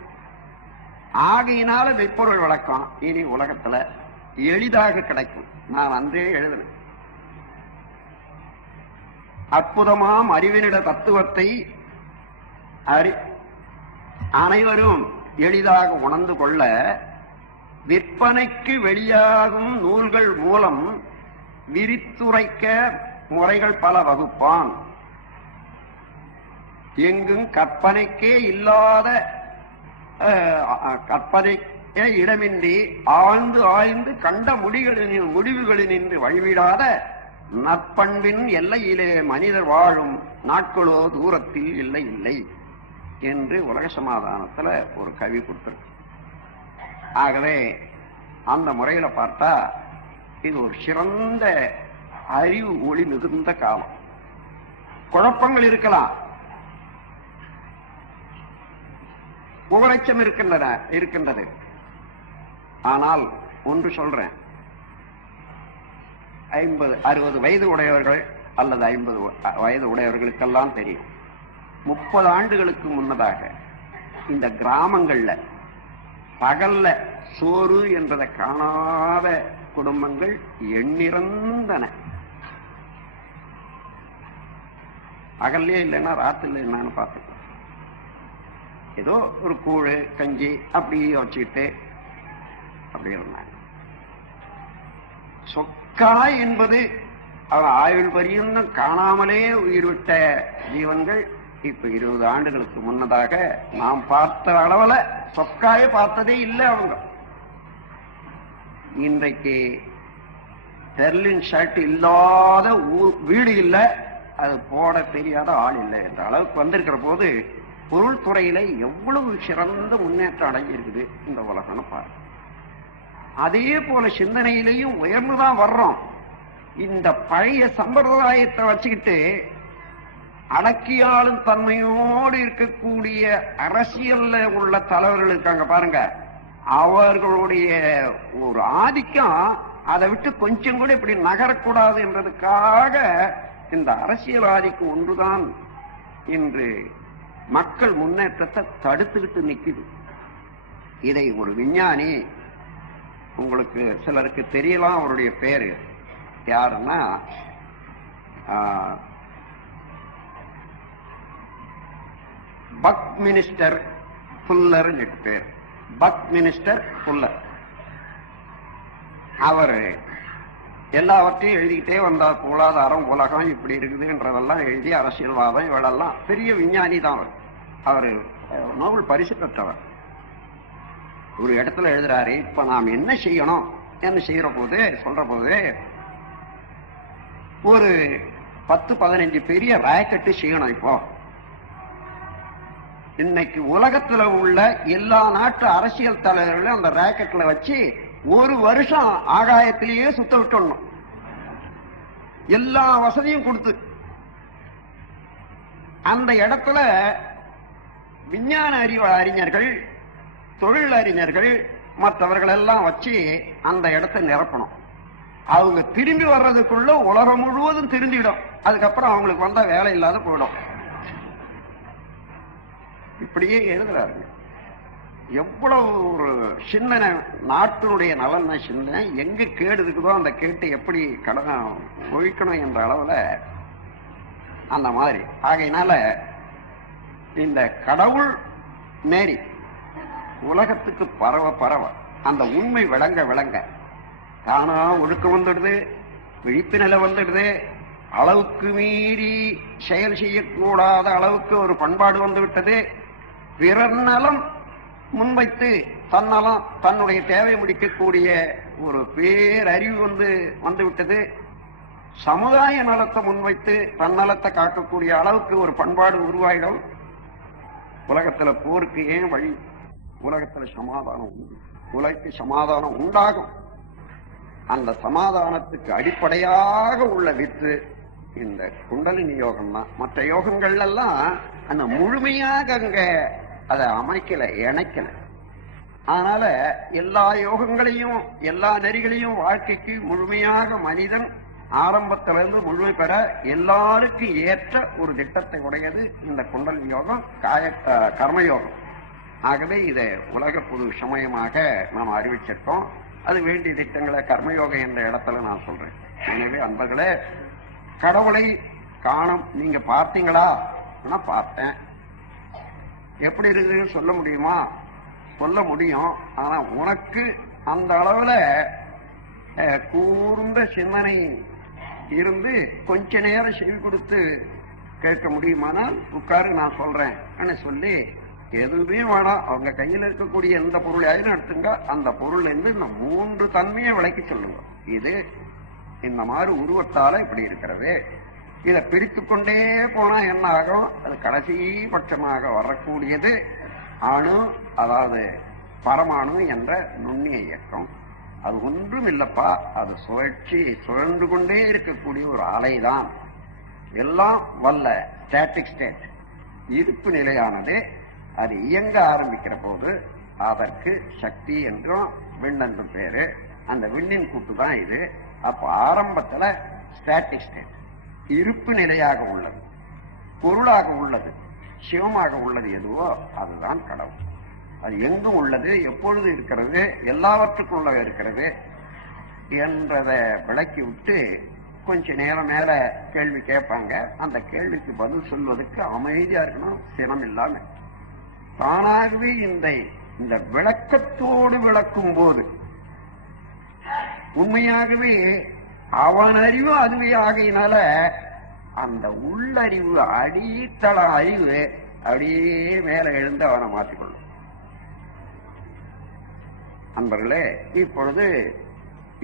ஆகையினால மெய்ப்பொருள் விளக்கம் இனி உலகத்துல எளிதாக கிடைக்கும். நான் அன்றே எழுதுறேன், அற்புதமாம் அறிவினிட தத்துவத்தை அனைவரும் எளிதாக உணர்ந்து கொள்ள விற்பனைக்கு வெளியாகும் நூல்கள் மூலம் விரித்துரைக்க முறைகள் பல வகுப்பான். எங்கும் கற்பனைக்கே இல்லாத கற்பனைக்கே இடமின்றி ஆழ்ந்து ஆய்ந்து கண்ட முடிவுகளினின்று வழிவிடாத நற்பண்பின் எல்லையிலே மனிதர் வாழும் நாட்களோ தூரத்தில் இல்லை இல்லை என்று உலக சமாதானத்துல ஒரு கவி கொடுத்திருக்கு. ஆகவே அந்த முறையில பார்த்தா இது ஒரு சிறந்த அறிவு ஒளி மிகுந்த காலம். குழப்பங்கள் இருக்கலாம், புகழச்சம் இருக்கின்றது. ஆனால் ஒன்று சொல்றேன், 50-60 வயது உடையவர்கள் அல்லது 50 வயது உடையவர்களுக்கெல்லாம் தெரியும், 30 ஆண்டுகளுக்கு முன்னதாக இந்த கிராமங்கள்ல பகல்ல சோறு என்பதை காணாத குடும்பங்கள் எண்ணிறந்தன. பகல்லே இல்லைன்னா ராத்திரில என்னன்னு பார்த்துக்கோ, ஏதோ ஒரு கூழு கஞ்சி அப்படியே வச்சுக்கிட்டு அப்படி இருந்தாங்க. சொக்காய் என்பது அவன் ஆயுள் பரியந்தம் காணாமலே உயிர் விட்ட ஜீவன்கள் இப்ப 20 ஆண்டுகளுக்கு முன்னதாக நாம் பார்த்த அளவுல சொக்காய பார்த்ததே இல்லை. அவங்க இன்றைக்கு டெர்லின் ஷர்ட் இல்லாத வீடு இல்லை, அது போட தெரியாத ஆள் இல்லை என்ற அளவுக்கு வந்திருக்கிற போது பொருள் துறையில எவ்வளவு சிறந்த முன்னேற்றம் அடைஞ்சிருக்குது இந்த உலகம்னு பாருங்க. அதே போல சிந்தனையிலையும் உயர்ந்துதான் வர்றோம். இந்த பழைய சம்பிரதாயத்தை வச்சுக்கிட்டு அடக்கியாளும் தன்மையோடு இருக்கக்கூடிய அரசியல்ல உள்ள தலைவர்கள் இருக்காங்க பாருங்க, அவர்களுடைய ஒரு ஆதிக்கம் அதை விட்டு கொஞ்சம் கூட இப்படி நகரக்கூடாது என்றதுக்காக இந்த அரசியல்வாதிக்கு ஒன்றுதான் இன்று மக்கள் முன்னேற்றத்தை தடுத்துக்கிட்டு நிக்குது. இதை ஒரு விஞ்ஞானி, உங்களுக்கு சிலருக்கு தெரியலாம் அவருடைய பேரு யாருன்னா பக் மினிஸ்டர் புல்லர் பேர், பக் மினிஸ்டர் புல்லர். அவர் எல்லாவற்றையும் எழுதிக்கிட்டே வந்தார். பொருளாதாரம் உலகம் இப்படி இருக்குதுன்றதெல்லாம் எழுதி அரசியல்வாதம் இவளெல்லாம் பெரிய விஞ்ஞானி தான் அவர். அவர் நோபல் பரிசு பெற்றவர். ஒரு இடத்துல எழுதுறாரு, இப்ப நாம் என்ன செய்யணும் என்ன செய்யற போது சொல்ற போது ஒரு 10-15 பெரிய ராக்கெட்டு செய்யணும். இப்போ இன்னைக்கு உலகத்துல உள்ள எல்லா நாட்டு அரசியல் தலைவர்களும் அந்த ராக்கெட்ல வச்சு ஒரு வருஷம் ஆகாயத்திலேயே சுத்த விட்டுடணும், எல்லா வசதியும் கொடுத்து. அந்த இடத்துல விஞ்ஞான அறிஞர்கள், தொழில் அறிஞர்கள், மற்றவர்கள் எல்லாம் வச்சு அந்த இடத்தை நிரப்பணும். அவங்க திரும்பி வர்றதுக்குள்ள உலகம் முழுவதும் திரும்பிடும். அதுக்கப்புறம் அவங்களுக்கு வந்தா வேலை இல்லாத போயிடும். இப்படியே எழுதுறாருங்க. எவ்வளவு ஒரு சிந்தனை, நாட்டினுடைய நலன் சிந்தனை, எங்க கேடு இருக்குதோ அந்த கேட்டு எப்படி ஒழிக்கணும் என்ற அளவுல அந்த மாதிரி. ஆகையினால இந்த கடவுள் நேரி உலகத்துக்கு பரவ அந்த உண்மை விளங்க தானா ஒழுக்கம் வந்துடுது, விழிப்பு நிலை வந்துடுது. அளவுக்கு மீறி செயல் செய்யக்கூடாத அளவுக்கு ஒரு பண்பாடு வந்து விட்டது. பிறர் நலம் முன்வைத்து தன்னலம், தன்னுடைய தேவை முடிக்கக்கூடிய ஒரு பேரறிவு வந்து விட்டது. சமுதாய நலத்தை முன்வைத்து தன்னலத்தை காக்கக்கூடிய அளவுக்கு ஒரு பண்பாடு உருவாயிடும். உலகத்துல போருக்கு ஏன் வழி? உலகத்துல சமாதானம் உண்டு, உலகத்துக்கு சமாதானம் உண்டாகும். அந்த சமாதானத்துக்கு அடிப்படையாக உள்ள வித்து இந்த குண்டலினி யோகம் தான். மற்ற யோகங்கள் எல்லாம் அந்த முழுமையாக அங்க அதை அமைக்கல, இணைக்கல. அதனால எல்லா யோகங்களையும் எல்லா நெறிகளையும் வாழ்க்கைக்கு முழுமையாக மனிதன் ஆரம்பத்திலிருந்து முழுமை பெற எல்லாருக்கும் ஏற்ற ஒரு திட்டத்தை உடையது இந்த குண்டலினி யோகம், கர்மயோகம். ஆகவே இதை உலக பொது சமயமாக நாம் அறிவிச்சிருக்கோம். அது வேண்டிய திட்டங்களை கர்மயோகம் என்ற இடத்துல நான் சொல்றேன். எனவே அன்பர்களே, கடவுளை காணும் நீங்க பார்த்தீங்களா? நான் பார்த்தேன். எப்படி இருக்குன்னு சொல்ல முடியுமா? சொல்ல முடியும். ஆனா உனக்கு அந்த அளவுல கூர்ந்த சிந்தனை இருந்து கொஞ்ச நேரம் செவி கொடுத்து கேட்க முடியுமானால் உட்காரு, நான் சொல்றேன் சொல்லி எதுவுமே வேணாம். அவங்க கையில் இருக்கக்கூடிய எந்த பொருளையாவது எடுத்துங்க, அந்த பொருள் இருந்து இந்த 3 தன்மையை விளக்கி சொல்லுங்க. இது இந்த மாதிரி உருவத்தால இப்படி இருக்கிறது. இதை பிரித்து கொண்டே போனா என்ன ஆகும்? அது கடைசி பட்சமாக வரக்கூடியது அணு, அதாவது பரமாணு என்ற நுண்ணிய இயக்கம். அது ஒன்றும் இல்லப்பா, அது சுழன்று கொண்டே இருக்கக்கூடிய ஒரு அலைதான். எல்லாம் வல்ல ஸ்டாட்டிக் ஸ்டேட், இருப்பு நிலையானது. அது இயங்க ஆரம்பிக்கிற போது அதற்கு சக்தி என்றும் விண் என்றும் பேரு. அந்த விண்ணின் கூட்டு தான் இது. அப்ப ஆரம்பத்துல ஸ்டாட்டிக் ஸ்டேட், இருப்பு நிலையாக உள்ளது, பொருளாக உள்ளது, சிவமாக உள்ளது எதுவோ அதுதான் கடவுள். அது எங்கும் உள்ளது, எப்பொழுது இருக்கிறது, எல்லாவற்றுக்குள்ள இருக்கிறது என்றதை விளக்கி விட்டு கொஞ்ச நேரம் மேல கேள்வி கேட்பாங்க. அந்த கேள்விக்கு பதில் சொல்வதற்கு அமைதியா இருக்கணும், சினம் இல்லாம. தானாகவே இந்த விளக்கத்தோடு விளக்கும் போது உண்மையாகவே அவன் அறிவு அதுவே ஆகையினால அந்த உள்ளறிவு, அடித்தள அறிவு அப்படியே மேல எழுந்து அவனை மாற்றிக்கொள்ளும். அன்பர்களே, இப்பொழுது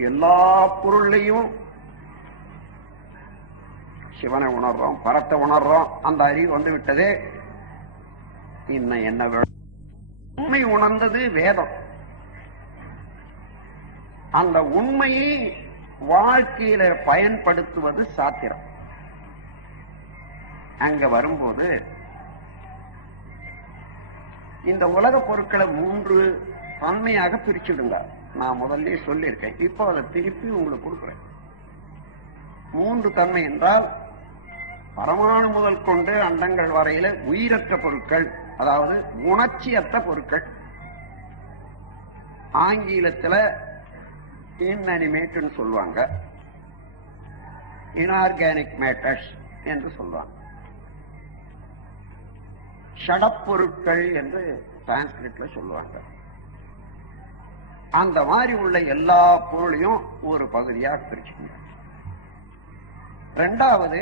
எல்லா பொருளையும் சிவனை உணர்றோம், பரத்தை உணர்றோம், அந்த அறிவு வந்து விட்டது. இன்னும் என்ன உண்மை உணர்ந்தது வேதம். அந்த உண்மையை வாழ்க்கையில பயன்படுத்துவது சாத்திரம். அங்க வரும்போது இந்த உலக பொருட்களை 3 தன்மையாக பிரிச்சுடுங்க. நான் முதல்ல சொல்லியிருக்கேன், இப்போ அதை திருப்பி உங்களுக்கு கொடுக்குறேன். 3 தன்மை என்றால் பரமாணு முதல் கொண்டு அண்டங்கள் வரையில உயிரற்ற பொருட்கள், அதாவது உணர்ச்சியற்ற பொருட்கள். ஆங்கிலத்தில் இன்அனிமேட்னு சொல்லுவாங்க, இன்ஆர்கானிக் மேட்டர்ஸ் என்று சொல்லுவாங்க. ஷடப்பொருட்கள் என்று சான்ஸ்கிரிட்ல சொல்லுவாங்க. அந்த மாதிரி உள்ள எல்லா பொருளையும் ஒரு பகுதியாக பிரிச்சுக்கணும். 2வது,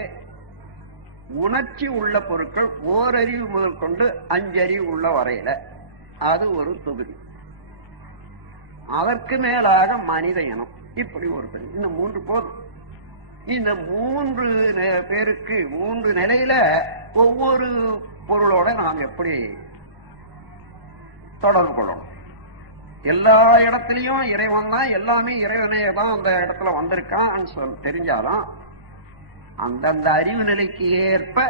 உணர்ச்சி உள்ள பொருட்கள் ஓரறிவு முதல் கொண்டு 5 அறிவு உள்ள வரையில, அது ஒரு தொகுதி. அதற்கு மேலாக மனித இனம், இப்படி ஒரு தொகுதி. இந்த 3 போதும். இந்த 3 பேருக்கு 3 நிலையில ஒவ்வொரு பொருளோட நாம் எப்படி தொடர்பு கொள்ளணும். எல்லா இடத்துலயும் இறைவன் தான், எல்லாமே இறைவனே தான் அந்த இடத்துல வந்திருக்கான் தெரிஞ்சாலும் அந்தந்த அறிவு நிலைக்கு ஏற்ப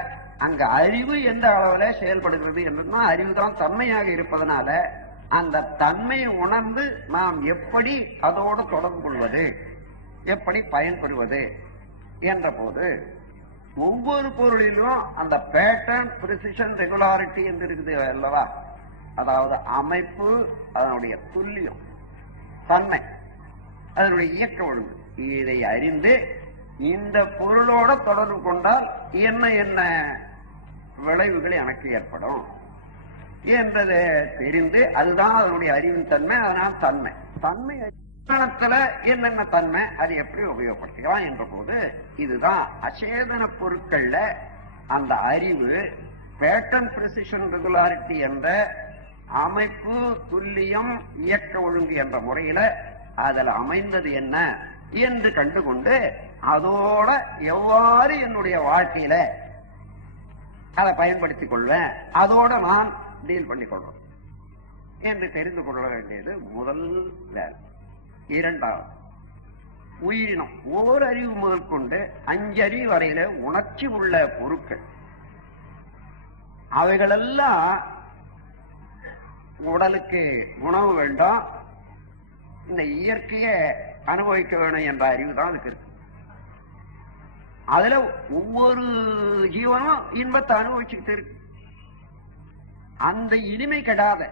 அங்க அறிவு எந்த அளவுல செயல்படுகிறது என்றுனா அறிவுதான் தன்மையாக இருப்பதனால அந்த தன்மையை உணர்ந்து நாம் எப்படி அதோடு தொடர்பு கொள்வது, எப்படி பயன்படுவது என்ற போது ஒவ்வொரு பொருளிலும் அந்த பேட்டர்ன், பிரிசிஷன், ரெகுலாரிட்டி என்று இருக்குது அல்லவா? அதாவது அமைப்பு, அதனுடைய துல்லியம், தன்மை, அதனுடைய இயக்க ஒழுங்கு, இதை அறிந்து இந்த பொருளோட தொடர்பு கொண்டால் என்ன என்ன விளைவுகள் எனக்கு ஏற்படும் என்பதை தெரிந்து, அதுதான் அதனுடைய அறிவின் தன்மை. அதனால் தன்மை என்னென்ன தன்மை, அது எப்படி உபயோகப்படுத்திக்கலாம் என்ற போது இதுதான் அச்சேதன பொருட்கள்ல அந்த அறிவு பேட்டர்ன், பிரிசிஷன், ரெகுலாரிட்டி என்ற அமைப்பு, துல்லியம், இயக்க ஒழுங்கு என்ற முறையில அதில் அமைந்தது என்ன என்று கண்டுகொண்டு அதோட எவ்வாறு என்னுடைய வாழ்க்கையில அதை பயன்படுத்திக் கொள்வேன், அதோட நான் டீல் பண்ணிக் கொள்வேன் என்று தெரிந்து கொள்ள வேண்டியது முதல் வேலை. 2வது, உயிரினம் ஒவ்வொரு அறிவு முதல் கொண்டு 5 அறிவு வரையில உணர்ச்சி உள்ள பொருட்கள் அவைகளெல்லாம் உடலுக்கு உணவு வேண்டும், இந்த இயற்கையை அனுபவிக்க வேணும் என்ற அறிவு தான் அதுக்கு இருக்கு. அதுல ஒவ்வொரு ஜீவனும் இன்பத்தை அனுபவிச்சுக்கிட்டு இருக்கு. அந்த இனிமை கெடாத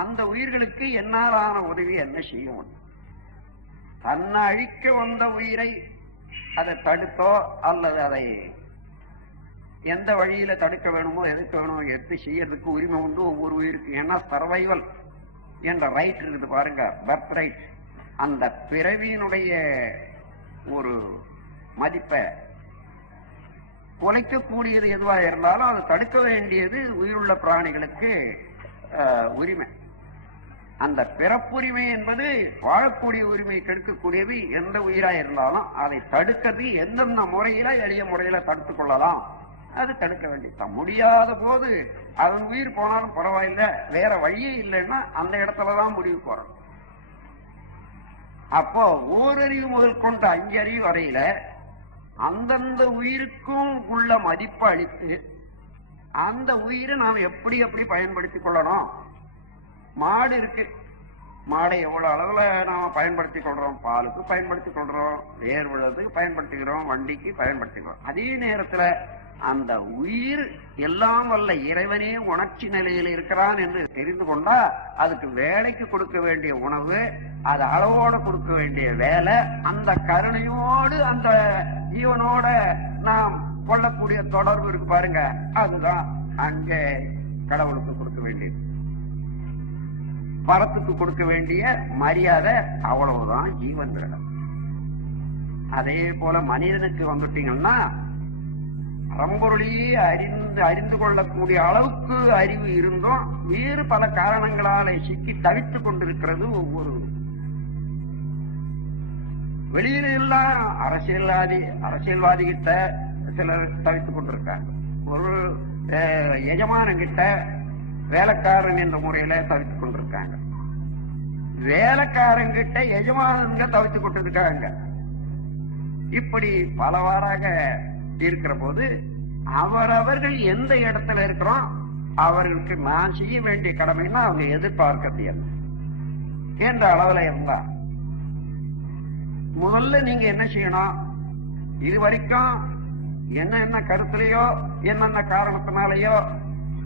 அந்த உயிர்களுக்கு என்னாலான உதவி என்ன செய்யும்? தன்னை அழிக்க வந்த உயிரை அதை தடுத்தோ அல்லது அதை எந்த வழியில தடுக்க வேணுமோ எதுக்கு வேணுமோ எடுத்து செய்யறதுக்கு உரிமை உண்டு ஒவ்வொரு உயிருக்கு. ஏன்னா சர்வைவல் என்ற ரைட் இருக்குது பாருங்க, பர்த் ரைட். அந்த பிறவியினுடைய ஒரு மதிப்பை குலைக்கக்கூடியது எதுவா இருந்தாலும் அதை தடுக்க வேண்டியது உயிருள்ள பிராணிகளுக்கு உரிமை. அந்த பிறப்புரிமை என்பது வாழக்கூடிய உரிமை கெடுக்கக்கூடியது. எந்த உயிரா இருந்தாலும் அதை தடுக்கிறது எந்தெந்த முறையில எளிய முறையில தடுத்துக் கொள்ளலாம், அது தடுக்க வேண்டியதுதான். முடியாத போது அவன் உயிர் போனாலும் பரவாயில்லை, வேற வழியே இல்லைன்னா அந்த இடத்துலதான் முடிவு போறோம். அப்போ ஓரறிவு முதல் கொண்ட 5 அறிவு வரையில அந்தந்த உயிருக்கும் உள்ள மதிப்பை அளித்து அந்த உயிரை நாம் எப்படி எப்படி பயன்படுத்திக் கொள்ளணும். மாடு இருக்கு, மாடை எவ்வளவு அளவுல நாம பயன்படுத்திக் கொள்றோம், பாலுக்கு பயன்படுத்திக் கொள்றோம், வேர் விழுறதுக்கு பயன்படுத்திக்கிறோம், வண்டிக்கு பயன்படுத்திக்கிறோம். அதே நேரத்துல அந்த உயிர் எல்லாம் வல்ல இறைவனே உணர்ச்சி நிலையில் இருக்கிறான் என்று தெரிந்து கொண்டா அதுக்கு வேலைக்கு கொடுக்க வேண்டிய உணவு, அது அளவோட கொடுக்க வேண்டிய வேலை, அந்த கருணையோடு அந்த ஜீவனோட நாம் கொள்ளக்கூடிய தொடர்பு இருக்கு பாருங்க, அதுதான் அங்கே கடவுளுக்கு கொடுக்க வேண்டியது. பரத்துக்கு கொடுக்க வேண்டிய மரியாதை அவ்வளவுதான் ஜீவன்களிடம். அதே போல மனிதனுக்கு வந்துட்டீங்கன்னா பரம்பொருளையே அறிந்து கொள்ளக்கூடிய அளவுக்கு அறிவு இருந்தும் வேறு பல காரணங்களாலே சிக்கி தவித்துக் கொண்டிருக்கிறது ஒவ்வொரு. வெளியில எல்லாம் அரசியல்வாதி கிட்ட சிலர் தவித்துக் கொண்டிருக்காங்க, ஒரு எஜமானன் கிட்ட வேலைக்காரன் என்ற முறையில தவித்துக் கொண்டிருக்காங்க, வேலைக்காரங்கிட்ட எஜமானங்க தவித்துக் கொண்டிருக்காங்க. இப்படி பலவாறாக இருக்கிற போது அவரவர்கள் எந்த இடத்துல இருக்கிறோம் அவர்களுக்கு நான் செய்ய வேண்டிய கடமைன்னா அவங்க எதிர்பார்க்கிறது என்ன என்ற அளவுல இருந்தா முதல்ல நீங்க என்ன செய்யணும்? இதுவரைக்கும் என்ன கருத்துலையோ என்னென்ன காரணத்தினாலேயோ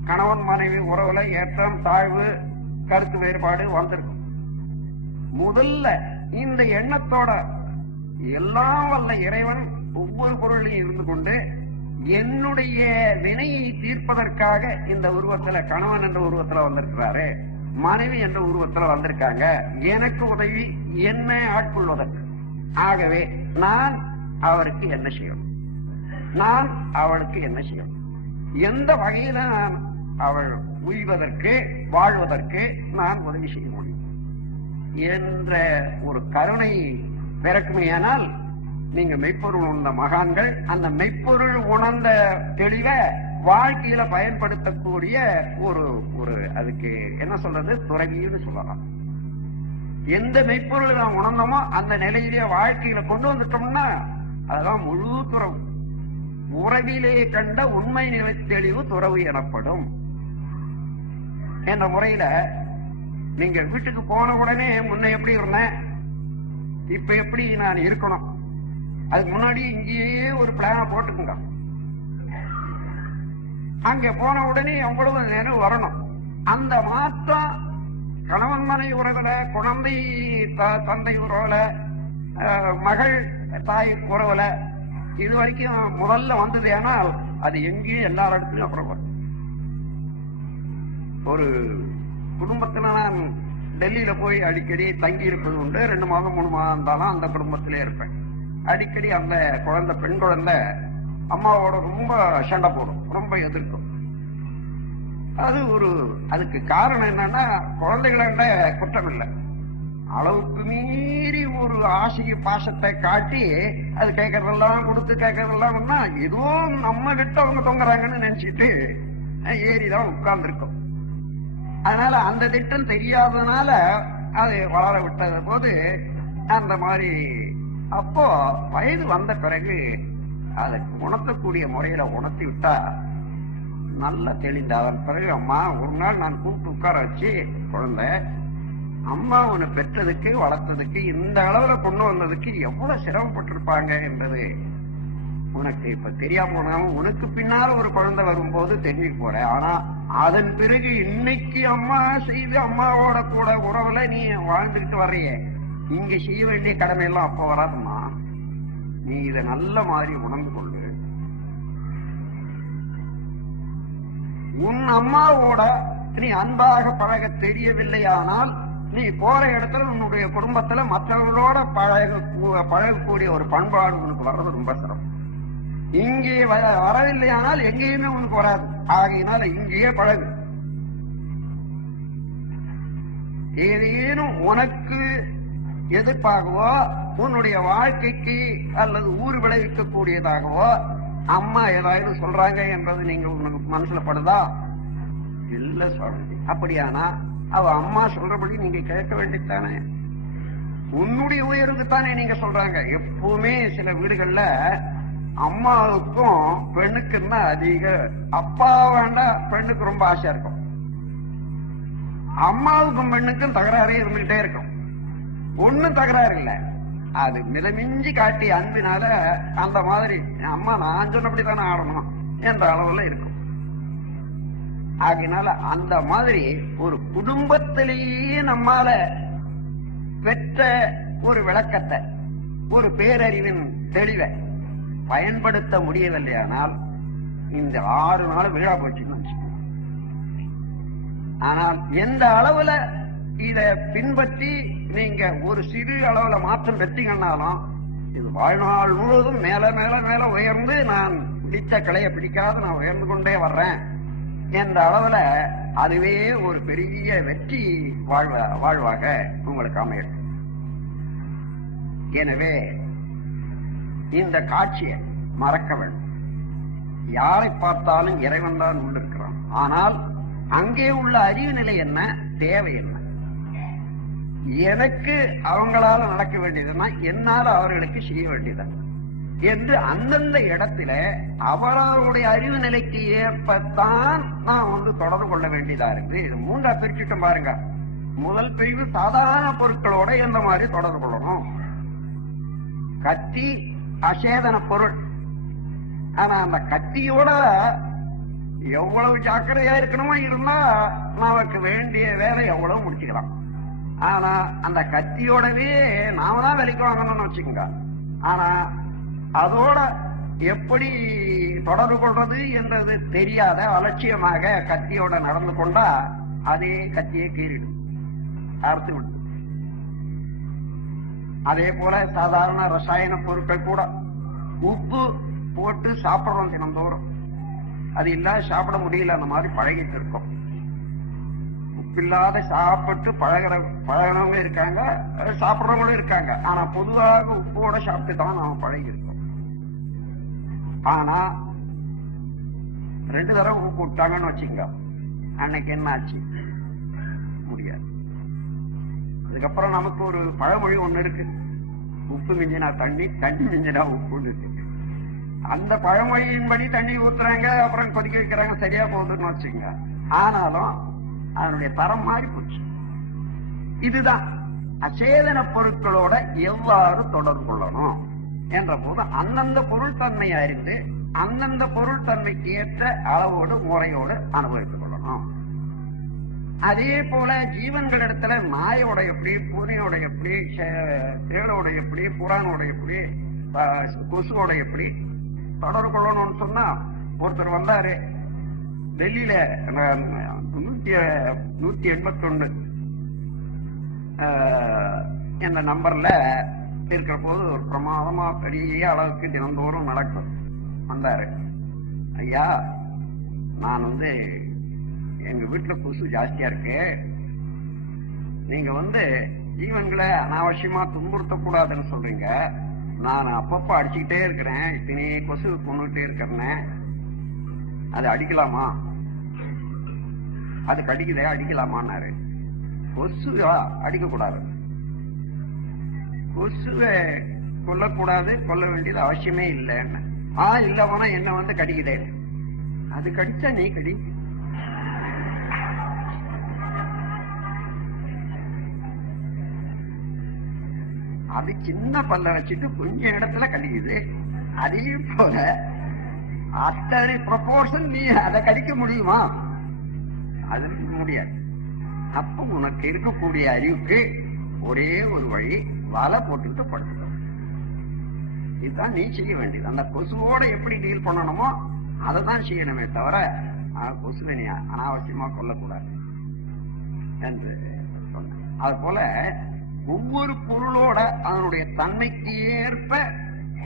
கணவன் மனைவி உறவுல ஏற்றம் தாழ்வு கருத்து வேறுபாடு வந்திருக்கும். முதல்ல இந்த எண்ணத்தோட எல்லாம் வல்ல இறைவன் ஒவ்வொரு பொருளையும் இருந்து கொண்டு என்னுடைய வினையை தீர்ப்பதற்காக இந்த உருவத்துல கணவன் என்ற உருவத்துல வந்திருக்கிறாரு, மனைவி என்ற உருவத்துல வந்திருக்காங்க, எனக்கு உதவி என்ன ஆட்கொள்வதற்கு. ஆகவே நான் அவருக்கு என்ன செய்யணும், நான் அவளுக்கு என்ன செய்யணும், எந்த வகையில நான் அவள் உய்வதற்கு வாழ்வதற்கு நான் உதவி செய்ய முடியும் என்ற ஒரு கருணை பிறக்குமையானால் நீங்க மெய்ப்பொருள் உணர்ந்த மகான்கள் அந்த மெய்ப்பொருள் உணர்ந்த தெளிவ வாழ்க்கையில பயன்படுத்தக்கூடிய ஒரு ஒரு அதுக்கு என்ன சொல்றது, துறவின்னு சொல்லலாம். எந்த மெய்ப்பொருள் நாம் உணர்ந்தோமோ அந்த நிலையிலேயே வாழ்க்கையில கொண்டு வந்துட்டோம்னா அதுதான் முழு துறவு. உறவிலே கண்ட உண்மை நிலை தெளிவு துறவு எனப்படும் என்ற முறையில நீங்க வீட்டுக்கு போன உடனே முன்ன எப்படி இருந்தேன் இப்ப எப்படி நான் இருக்கணும், அதுக்கு முன்னாடி இங்கேயே ஒரு பிளான போட்டுக்குங்க. அங்க போன உடனே அவ்வளவு நினைவு வரணும். அந்த மாற்றம் கணவன் மனைவி உறவுல, குழந்தை தந்தை உறவுல, மகள் தாய் உறவுல இது வரைக்கும் முதல்ல வந்தது. ஆனால் அது எங்கேயும் எல்லா இடத்துலயும் அப்புறம் வரும். ஒரு குடும்பத்துல நான் டெல்லியில போய் அடிக்கடி தங்கி இருப்பது உண்டு. 2 மாதம் 3 மாதம் இருந்தாலும் அந்த குடும்பத்திலே இருப்பேன். அடிக்கடி அந்த குழந்தை, பெண் குழந்தை அம்மாவோட ரொம்ப சண்டை போடும், ரொம்ப எதிர்க்கும். அது அதுக்கு காரணம் என்னன்னா குழந்தைகள குற்றம் இல்லை, அளவுக்கு மீறி ஒரு ஆசைய பாசத்தை காட்டி அது கேட்கறதெல்லாம் கொடுத்து கேட்கறதெல்லாம் ஏதோ நம்ம கிட்ட அவங்க தொங்குறாங்கன்னு நினைச்சிட்டு ஏறிதான் உட்கார்ந்து இருக்கும். அதனால அந்த திட்டம் தெரியாததுனால அது வளர விட்டது போது அந்த மாதிரி அப்போ வயது வந்த பிறகு அதை உணர்த்தக்கூடிய முறையில உணர்த்தி விட்டா நல்லா தெளிந்த. அதன் பிறகு அம்மா ஒரு நாள் நான் கூப்பிட்டு உட்கார வச்சு, குழந்தை அம்மா உன்னை பெற்றதுக்கு வளர்த்ததுக்கு இந்த அளவுல கொண்டு வந்ததுக்கு எவ்வளவு சிரமப்பட்டிருப்பாங்க என்பது உனக்கு இப்ப தெரியாம போனாலும் உனக்கு பின்னால ஒரு குழந்தை வரும்போது தெரிஞ்சு போற. ஆனா அதன் பிறகு இன்னைக்கு அம்மா செய்து அம்மாவோட கூட உறவுல நீ வாழ்ந்துகிட்டு வர்றிய, இங்க செய்ய வேண்டிய கடமை எல்லாம் அப்ப வராதுமா. நீ இதை நல்ல மாதிரி உணர்ந்து கொள்ளு. உன் அம்மாவோட நீ அன்பாக பழக தெரியவில்லையானால் நீ போற இடத்துல உன்னுடைய குடும்பத்துல மற்றவர்களோட பழகக்கூடிய ஒரு பண்பாடு உனக்கு வர்றது ரொம்ப சிரமம். இங்கே வரவில்லையானால் எங்கேயுமே உனக்கு வராது. ஆகையினால இங்கேயே பழகு. ஏதேனும் உனக்கு எதிர்ப்பாகவோ உன்னுடைய வாழ்க்கைக்கு அல்லது ஊர் விளைவிக்கக்கூடியதாகவோ அம்மா ஏதாவது சொல்றாங்க என்பது நீங்க உனக்கு மனசுல படுதா? இல்ல சொல்றது. அப்படியானா அவ அம்மா சொல்றபடி நீங்க கேட்க வேண்டியதானே. உன்னுடைய உயர்வுக்கு தானே நீங்க சொல்றாங்க. எப்பவுமே சில வீடுகள்ல அம்மாவுக்கும் பெண்ணுக்குன்னா அதிக, அப்பா வேண்டாம் பெண்ணுக்கு ரொம்ப ஆசையா இருக்கும். அம்மாவுக்கும் பெண்ணுக்கும் தகராறே இருந்துகிட்டே இருக்கும். ஒண்ணும் தகராறு இல்லை, அது மிதமிஞ்சி காட்டி அன்பினால அந்த மாதிரி அம்மா நான் சொன்னபடித்தானே ஆடணும் என்ற அளவுல இருக்கும். ஆகையினால அந்த மாதிரி ஒரு குடும்பத்திலேயே நம்மால பெற்ற ஒரு விளக்கத்தை, ஒரு பேரறிவின் தெளிவை பயன்படுத்த முடியவில்லையானால் இந்த 6 நாள் விழா போச்சுன்னு நினைச்சுக்கோங்க. ஆனால் எந்த அளவுல இத பின்பற்றி நீங்க ஒரு சிறு அளவுல மாற்றம் பெற்றீங்கன்னாலும் இது வாழ்நாள் முழுவதும் மேல மேல மேல உயர்ந்து நான் பிடித்த கிளைய பிடிக்காத நான் உயர்ந்து கொண்டே வர்றேன் என்ற அளவுல அதுவே ஒரு பெரிய வெற்றி வாழ்வாக உங்களுக்கு அமையும். எனவே இந்த காட்சியை மறக்க வேண்டும். யாரை பார்த்தாலும் இறைவன் தான் உள்ளிருக்கிறான். ஆனால் அங்கே உள்ள அறிவு நிலை என்ன, தேவை என்ன, எனக்கு அவங்களால நடக்க வேண்டியதுன்னா என்னால அவர்களுக்கு செய்ய வேண்டியது என்று அந்தந்த இடத்துல அவரவருடைய அறிவு நிலைக்கு ஏற்பத்தான் நான் தொடர்பு கொள்ள வேண்டியதா இருக்கு. இது 3ஆ பிரிச்சுட்டோம் பாருங்க. முதல் பிரிவு சாதாரண பொருட்களோட எந்த மாதிரி தொடர்பு கொள்ளணும். கத்தி அசேதன பொருள். ஆனா அந்த கத்தியோட எவ்வளவு ஜாக்கிரதையா இருக்கணுமோ இருந்தா நமக்கு வேண்டிய வேலை எவ்வளவு முடிச்சுக்கலாம். ஆனா அந்த கத்தியோடவே நாம தான் விலைக்கு வாங்கணும்னு வச்சுக்கோங்க. ஆனா அதோட எப்படி தொடர்பு கொள்றது என்றது தெரியாத அலட்சியமாக கத்தியோட நடந்து கொண்டா அதே கத்தியை கீறிடும், அறுத்து விடும். அதே போல சாதாரண ரசாயன பொருட்கள் கூட உப்பு போட்டு சாப்பிடுறோம் தினந்தோறும். அது இல்லாத சாப்பிட முடியல, அந்த மாதிரி பழகிட்டு இருக்கோம். உப்பில்லாத சாப்பிட்டு பழகிறவங்க இருக்காங்க, சாப்பிடுறவங்களும் இருக்காங்க. ஆனா பொதுவாக உப்போட சாப்பிட்டு தான் நாம பழகி இருக்கோம். ஆனா 2 தடவை உப்பு விட்டாங்கன்னு வச்சுங்க, அன்னைக்கு என்ன ஆச்சு? முடியாது. அதுக்கப்புறம் நமக்கு ஒரு பழமொழி ஒண்ணு இருக்கு, உப்பு மிஞ்சினா தண்ணி, தண்ணி மிஞ்சினா உப்புன்னு இருக்கு. அந்த பழமொழியின்படி தண்ணி ஊத்துறாங்க, அப்புறம் கொதிக்க வைக்கிறாங்க, சரியா போகுதுன்னு வச்சுங்க. ஆனாலும் அதனுடைய தரம் மாறி போச்சு. இதுதான் அச்சேதன பொருட்களோட எவ்வாறு தொடர்பு கொள்ளணும் என்ற போது அந்தந்த பொருள் தன்மையை அறிந்து அந்தந்த பொருள் தன்மைக்கு ஏற்ற அளவோடு முறையோடு அனுபவித்துக் கொள்ளணும். அதே போல ஜீவன்கள் இடத்துல நாயோட எப்படி, பூனையோட எப்படி, தேளோட எப்படி, புறானோட எப்படி, கொசுவோட எப்படி தொடர்பு கொள்ளணும்னு சொன்னா, ஒருத்தர் வந்தாரு டெல்லியில 181 என்ற நம்பர்ல இருக்கிற போது ஒரு பிரமாதமா பெரிய அளவுக்கு தினந்தோறும் நடக்கும். வந்தாரு, ஐயா நான் எங்க வீட்டுல கொசு ஜாஸ்தியா இருக்கு, நீங்க ஜீவன்களை அனாவசியமா துன்புறுத்த கூடாதுன்னு சொல்றீங்க, நான் அப்பப்ப அடிச்சுக்கிட்டே இருக்கிறேன், இத்தனை கொசு கொண்டுகிட்டே இருக்கிறேன், அது அடிக்கலாமா? அது கடிக்குதே, அடிக்கலாமான்னாரு. கொசுவா அடிக்க கூடாது. கொசுவை கொல்லக்கூடாது, கொல்ல வேண்டியது அவசியமே இல்லைன்னு. இல்லவனா என்ன வந்து கடிக்குதே, அது கடிச்சா நீ கடி. அது சின்ன பல்ல வச்சுட்டு கொஞ்சம் இடத்துல கடிக்குது. அதே போல அத்தனை ப்ரொபோர்ஷன் நீ அதை கடிக்க முடியுமா? அது முடியாது. அப்ப உனக்கு இருக்கக்கூடிய அறிவுக்கு ஒரே ஒரு வழி, வலை போட்டுட்டு படுத்து. இதுதான் நீ செய்ய வேண்டியது. அந்த கொசுவோட எப்படி டீல் பண்ணணுமோ அதை தான் செய்யணுமே தவிர கொசுவை நீ அனாவசியமா கொல்லக்கூடாது என்று சொன்ன. அது போல ஒவ்வொரு பொருளோட அதனுடைய தன்மைக்கு ஏற்ப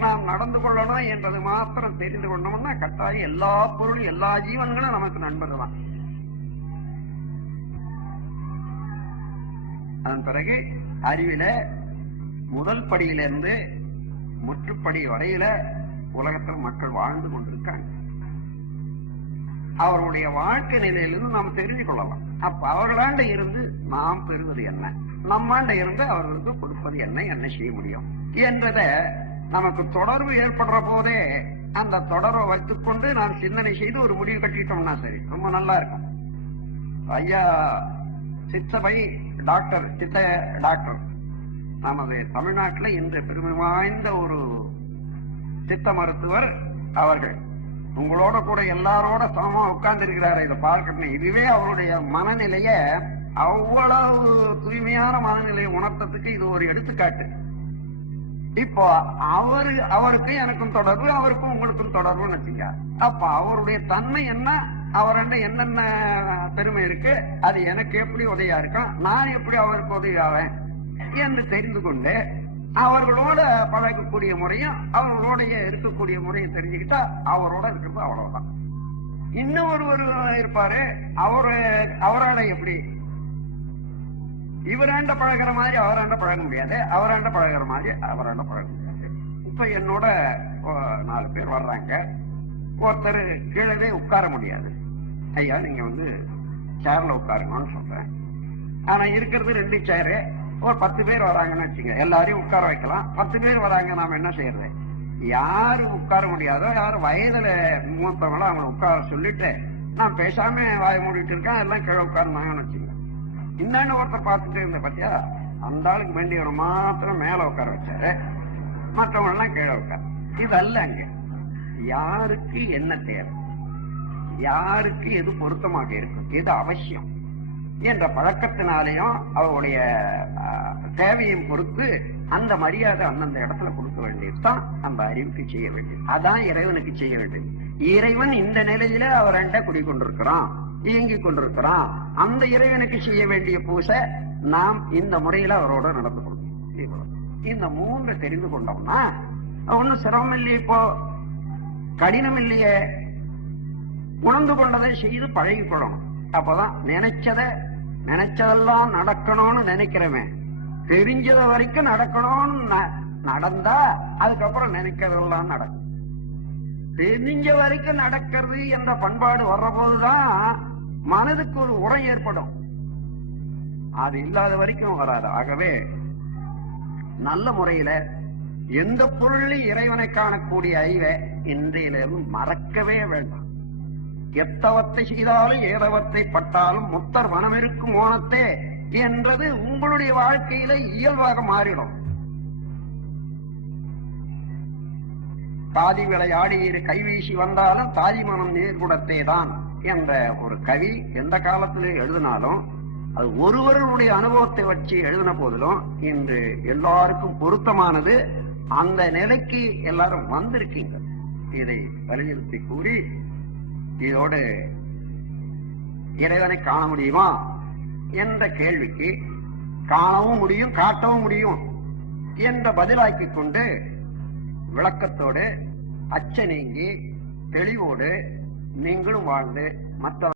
நாம் நடந்து கொள்ளணும் என்றது மாத்திரம் தெரிந்து கொண்டோம்னா கட்டாயம் எல்லா பொருளும் எல்லா ஜீவன்களும் நமக்கு நண்பர்கள் தான். அதன் பிறகு அறிவில முதல் படியிலிருந்து முற்றுப்படி வரையில உலகத்தில் மக்கள் வாழ்ந்து கொண்டிருக்காங்க. அவருடைய வாழ்க்கை நிலையிலிருந்து நாம் தெரிஞ்சு கொள்ளலாம். அப்ப அவர்களாண்ட இருந்து நாம் பெறுவது என்ன, நம்மாண்ட இருந்து அவர்களுக்கு கொடுப்பது என்ன, என்ன செய்ய முடியும் என்றத நமக்கு தொடர்பு ஏற்படுற போதே அந்த தொடர்பை வைத்துக் கொண்டு நாம் சிந்தனை செய்து ஒரு முடிவு கட்டிட்டோம்னா சரி, ரொம்ப நல்லா இருக்கும். ஐயா சித்தபை டாக்டர், சித்த டாக்டர் நமது தமிழ்நாட்டில் இன்று பெருமை வாய்ந்த ஒரு சித்த மருத்துவர் அவர்கள். உங்களோட கூட எல்லாரோட சமமா உட்கார்ந்து இருக்கிறாரு. இதை பார்க்கணும். இதுவே அவருடைய மனநிலைய அவ்வளவு தூய்மையான மனநிலையை உணர்த்தத்துக்கு இது ஒரு எடுத்துக்காட்டு. இப்போ அவருக்கு எனக்கும் தொடர்பு, அவருக்கும் உங்களுக்கும் தொடர்புன்னு வச்சுக்க. அப்ப அவருடைய தன்மை என்ன, அவர்கிட்ட என்னென்ன பெருமை இருக்கு, அது எனக்கு எப்படி உதவியா இருக்கும், நான் எப்படி அவருக்கு உதவியாவேன் என்று தெரிந்து கொண்டு அவர்களோட பழகக்கூடிய முறையும் அவர்களோட இருக்கக்கூடிய முறையும் தெரிஞ்சுக்கிட்டா அவரோட இருக்கிறது அவ்வளவுதான். இன்னும் ஒருவர் இருப்பாரு, அவரால எப்படி இவராண்ட பழகிற மாதிரி அவராண்ட பழக முடியாது, அவராண்ட பழகிற மாதிரி அவராண்ட பழக முடியாது. இப்ப என்னோட 4 பேர் வர்றாங்க. ஒருத்தர் கீழவே உட்கார முடியாது. ஐயா நீங்க வந்து சேர்ல உட்காருங்கன்னு சொல்றேன். ஆனா இருக்கிறது 2 சேரு. ஒரு 10 பேர் வராங்கன்னு வச்சுங்க, எல்லாரையும் உட்கார வைக்கலாம். 10 பேர் வராங்க, நாம என்ன செய்யறது? யாரு உட்கார முடியாதோ, யாரு வயதுல மூத்தவங்களோ அவங்களை உட்கார சொல்லிட்டு நான் பேசாம வாய மூடிட்டு இருக்கேன், எல்லாம் கீழே உட்கார்ந்தாங்கன்னு வச்சுங்க. இன்னொன்னு ஒருத்தர் பார்த்துட்டு இருந்த பத்தியா, அந்த ஆளுக்கு வேண்டியவரை மாத்திரம் மேல உட்கார வச்சாரு, மற்றவங்க எல்லாம் கீழே உட்கார. இதல்ல அங்க யாருக்கு என்ன தேவை, யாருக்கு எது பொருத்தமாக இருக்கும், எது அவசியம் என்ற பழக்கத்தினாலேயும் அவருடைய தேவையும் பொறுத்து அந்த மரியாதை அந்தந்த இடத்துல கொடுக்க வேண்டியதுதான் அந்த அறிவுக்கு செய்ய வேண்டியது. அதான் இறைவனுக்கு செய்ய வேண்டியது. இறைவன் இந்த நிலையில அவர்கிட்ட குடிக்கொண்டிருக்கிறான், இயங்கிக் கொண்டிருக்கிறான். அந்த இறைவனுக்கு செய்ய வேண்டிய பூசை நாம் இந்த முறையில அவரோட நடந்து கொள்ளும். இந்த 3 தெரிந்து கொண்டோம்னா ஒன்னும் சிரமம் இல்லையே, இப்போ கடினம் இல்லையே. உணர்ந்து கொண்டதை செய்து பழகி கொள்ளணும். அப்பதான் நினைச்சதெல்லாம் நடக்கணும்னு நினைக்கிறவன் தெரிஞ்சத வரைக்கும் நடக்கணும்னு நடந்தா அதுக்கப்புறம் நினைக்கிறதெல்லாம் நடக்கும். தெரிஞ்ச வரைக்கும் நடக்கிறது என்ற பண்பாடு வர்ற போதுதான் மனதுக்கு ஒரு உரை ஏற்படும். அது இல்லாத வரைக்கும் வராது. ஆகவே நல்ல முறையில எந்த பொருளையும் இறைவனை காணக்கூடிய அறிவை இன்றையிலிருந்து மறக்கவே வேண்டாம். எத்தவத்தை செய்தாலும் ஏதவத்தை பட்டாலும் முத்தர் மனமிருக்கும் ஓணத்தே என்றது உங்களுடைய வாழ்க்கையில இயல்பாக மாறிடும். பாதி விளையாடி கைவீசி வந்தாலும் தாதி மனம் நீர்குடத்தே தான் என்ற ஒரு கவி எந்த காலத்திலே எழுதினாலும் அது ஒருவருடைய அனுபவத்தை வச்சு எழுதின போதிலும் இன்று எல்லாருக்கும் பொருத்தமானது. அந்த நிலைக்கு எல்லாரும் வந்திருக்கீங்க. இதை வலியுறுத்தி கூறி இதோடு இறைவனை காண முடியுமா என்ற கேள்விக்கு காணவும் முடியும், காட்டவும் முடியும் என்ற பதிலாக்கி கொண்டு விளக்கத்தோடு அச்ச நீங்கி தெளிவோடு நீங்களும் வாழ்ந்து மற்ற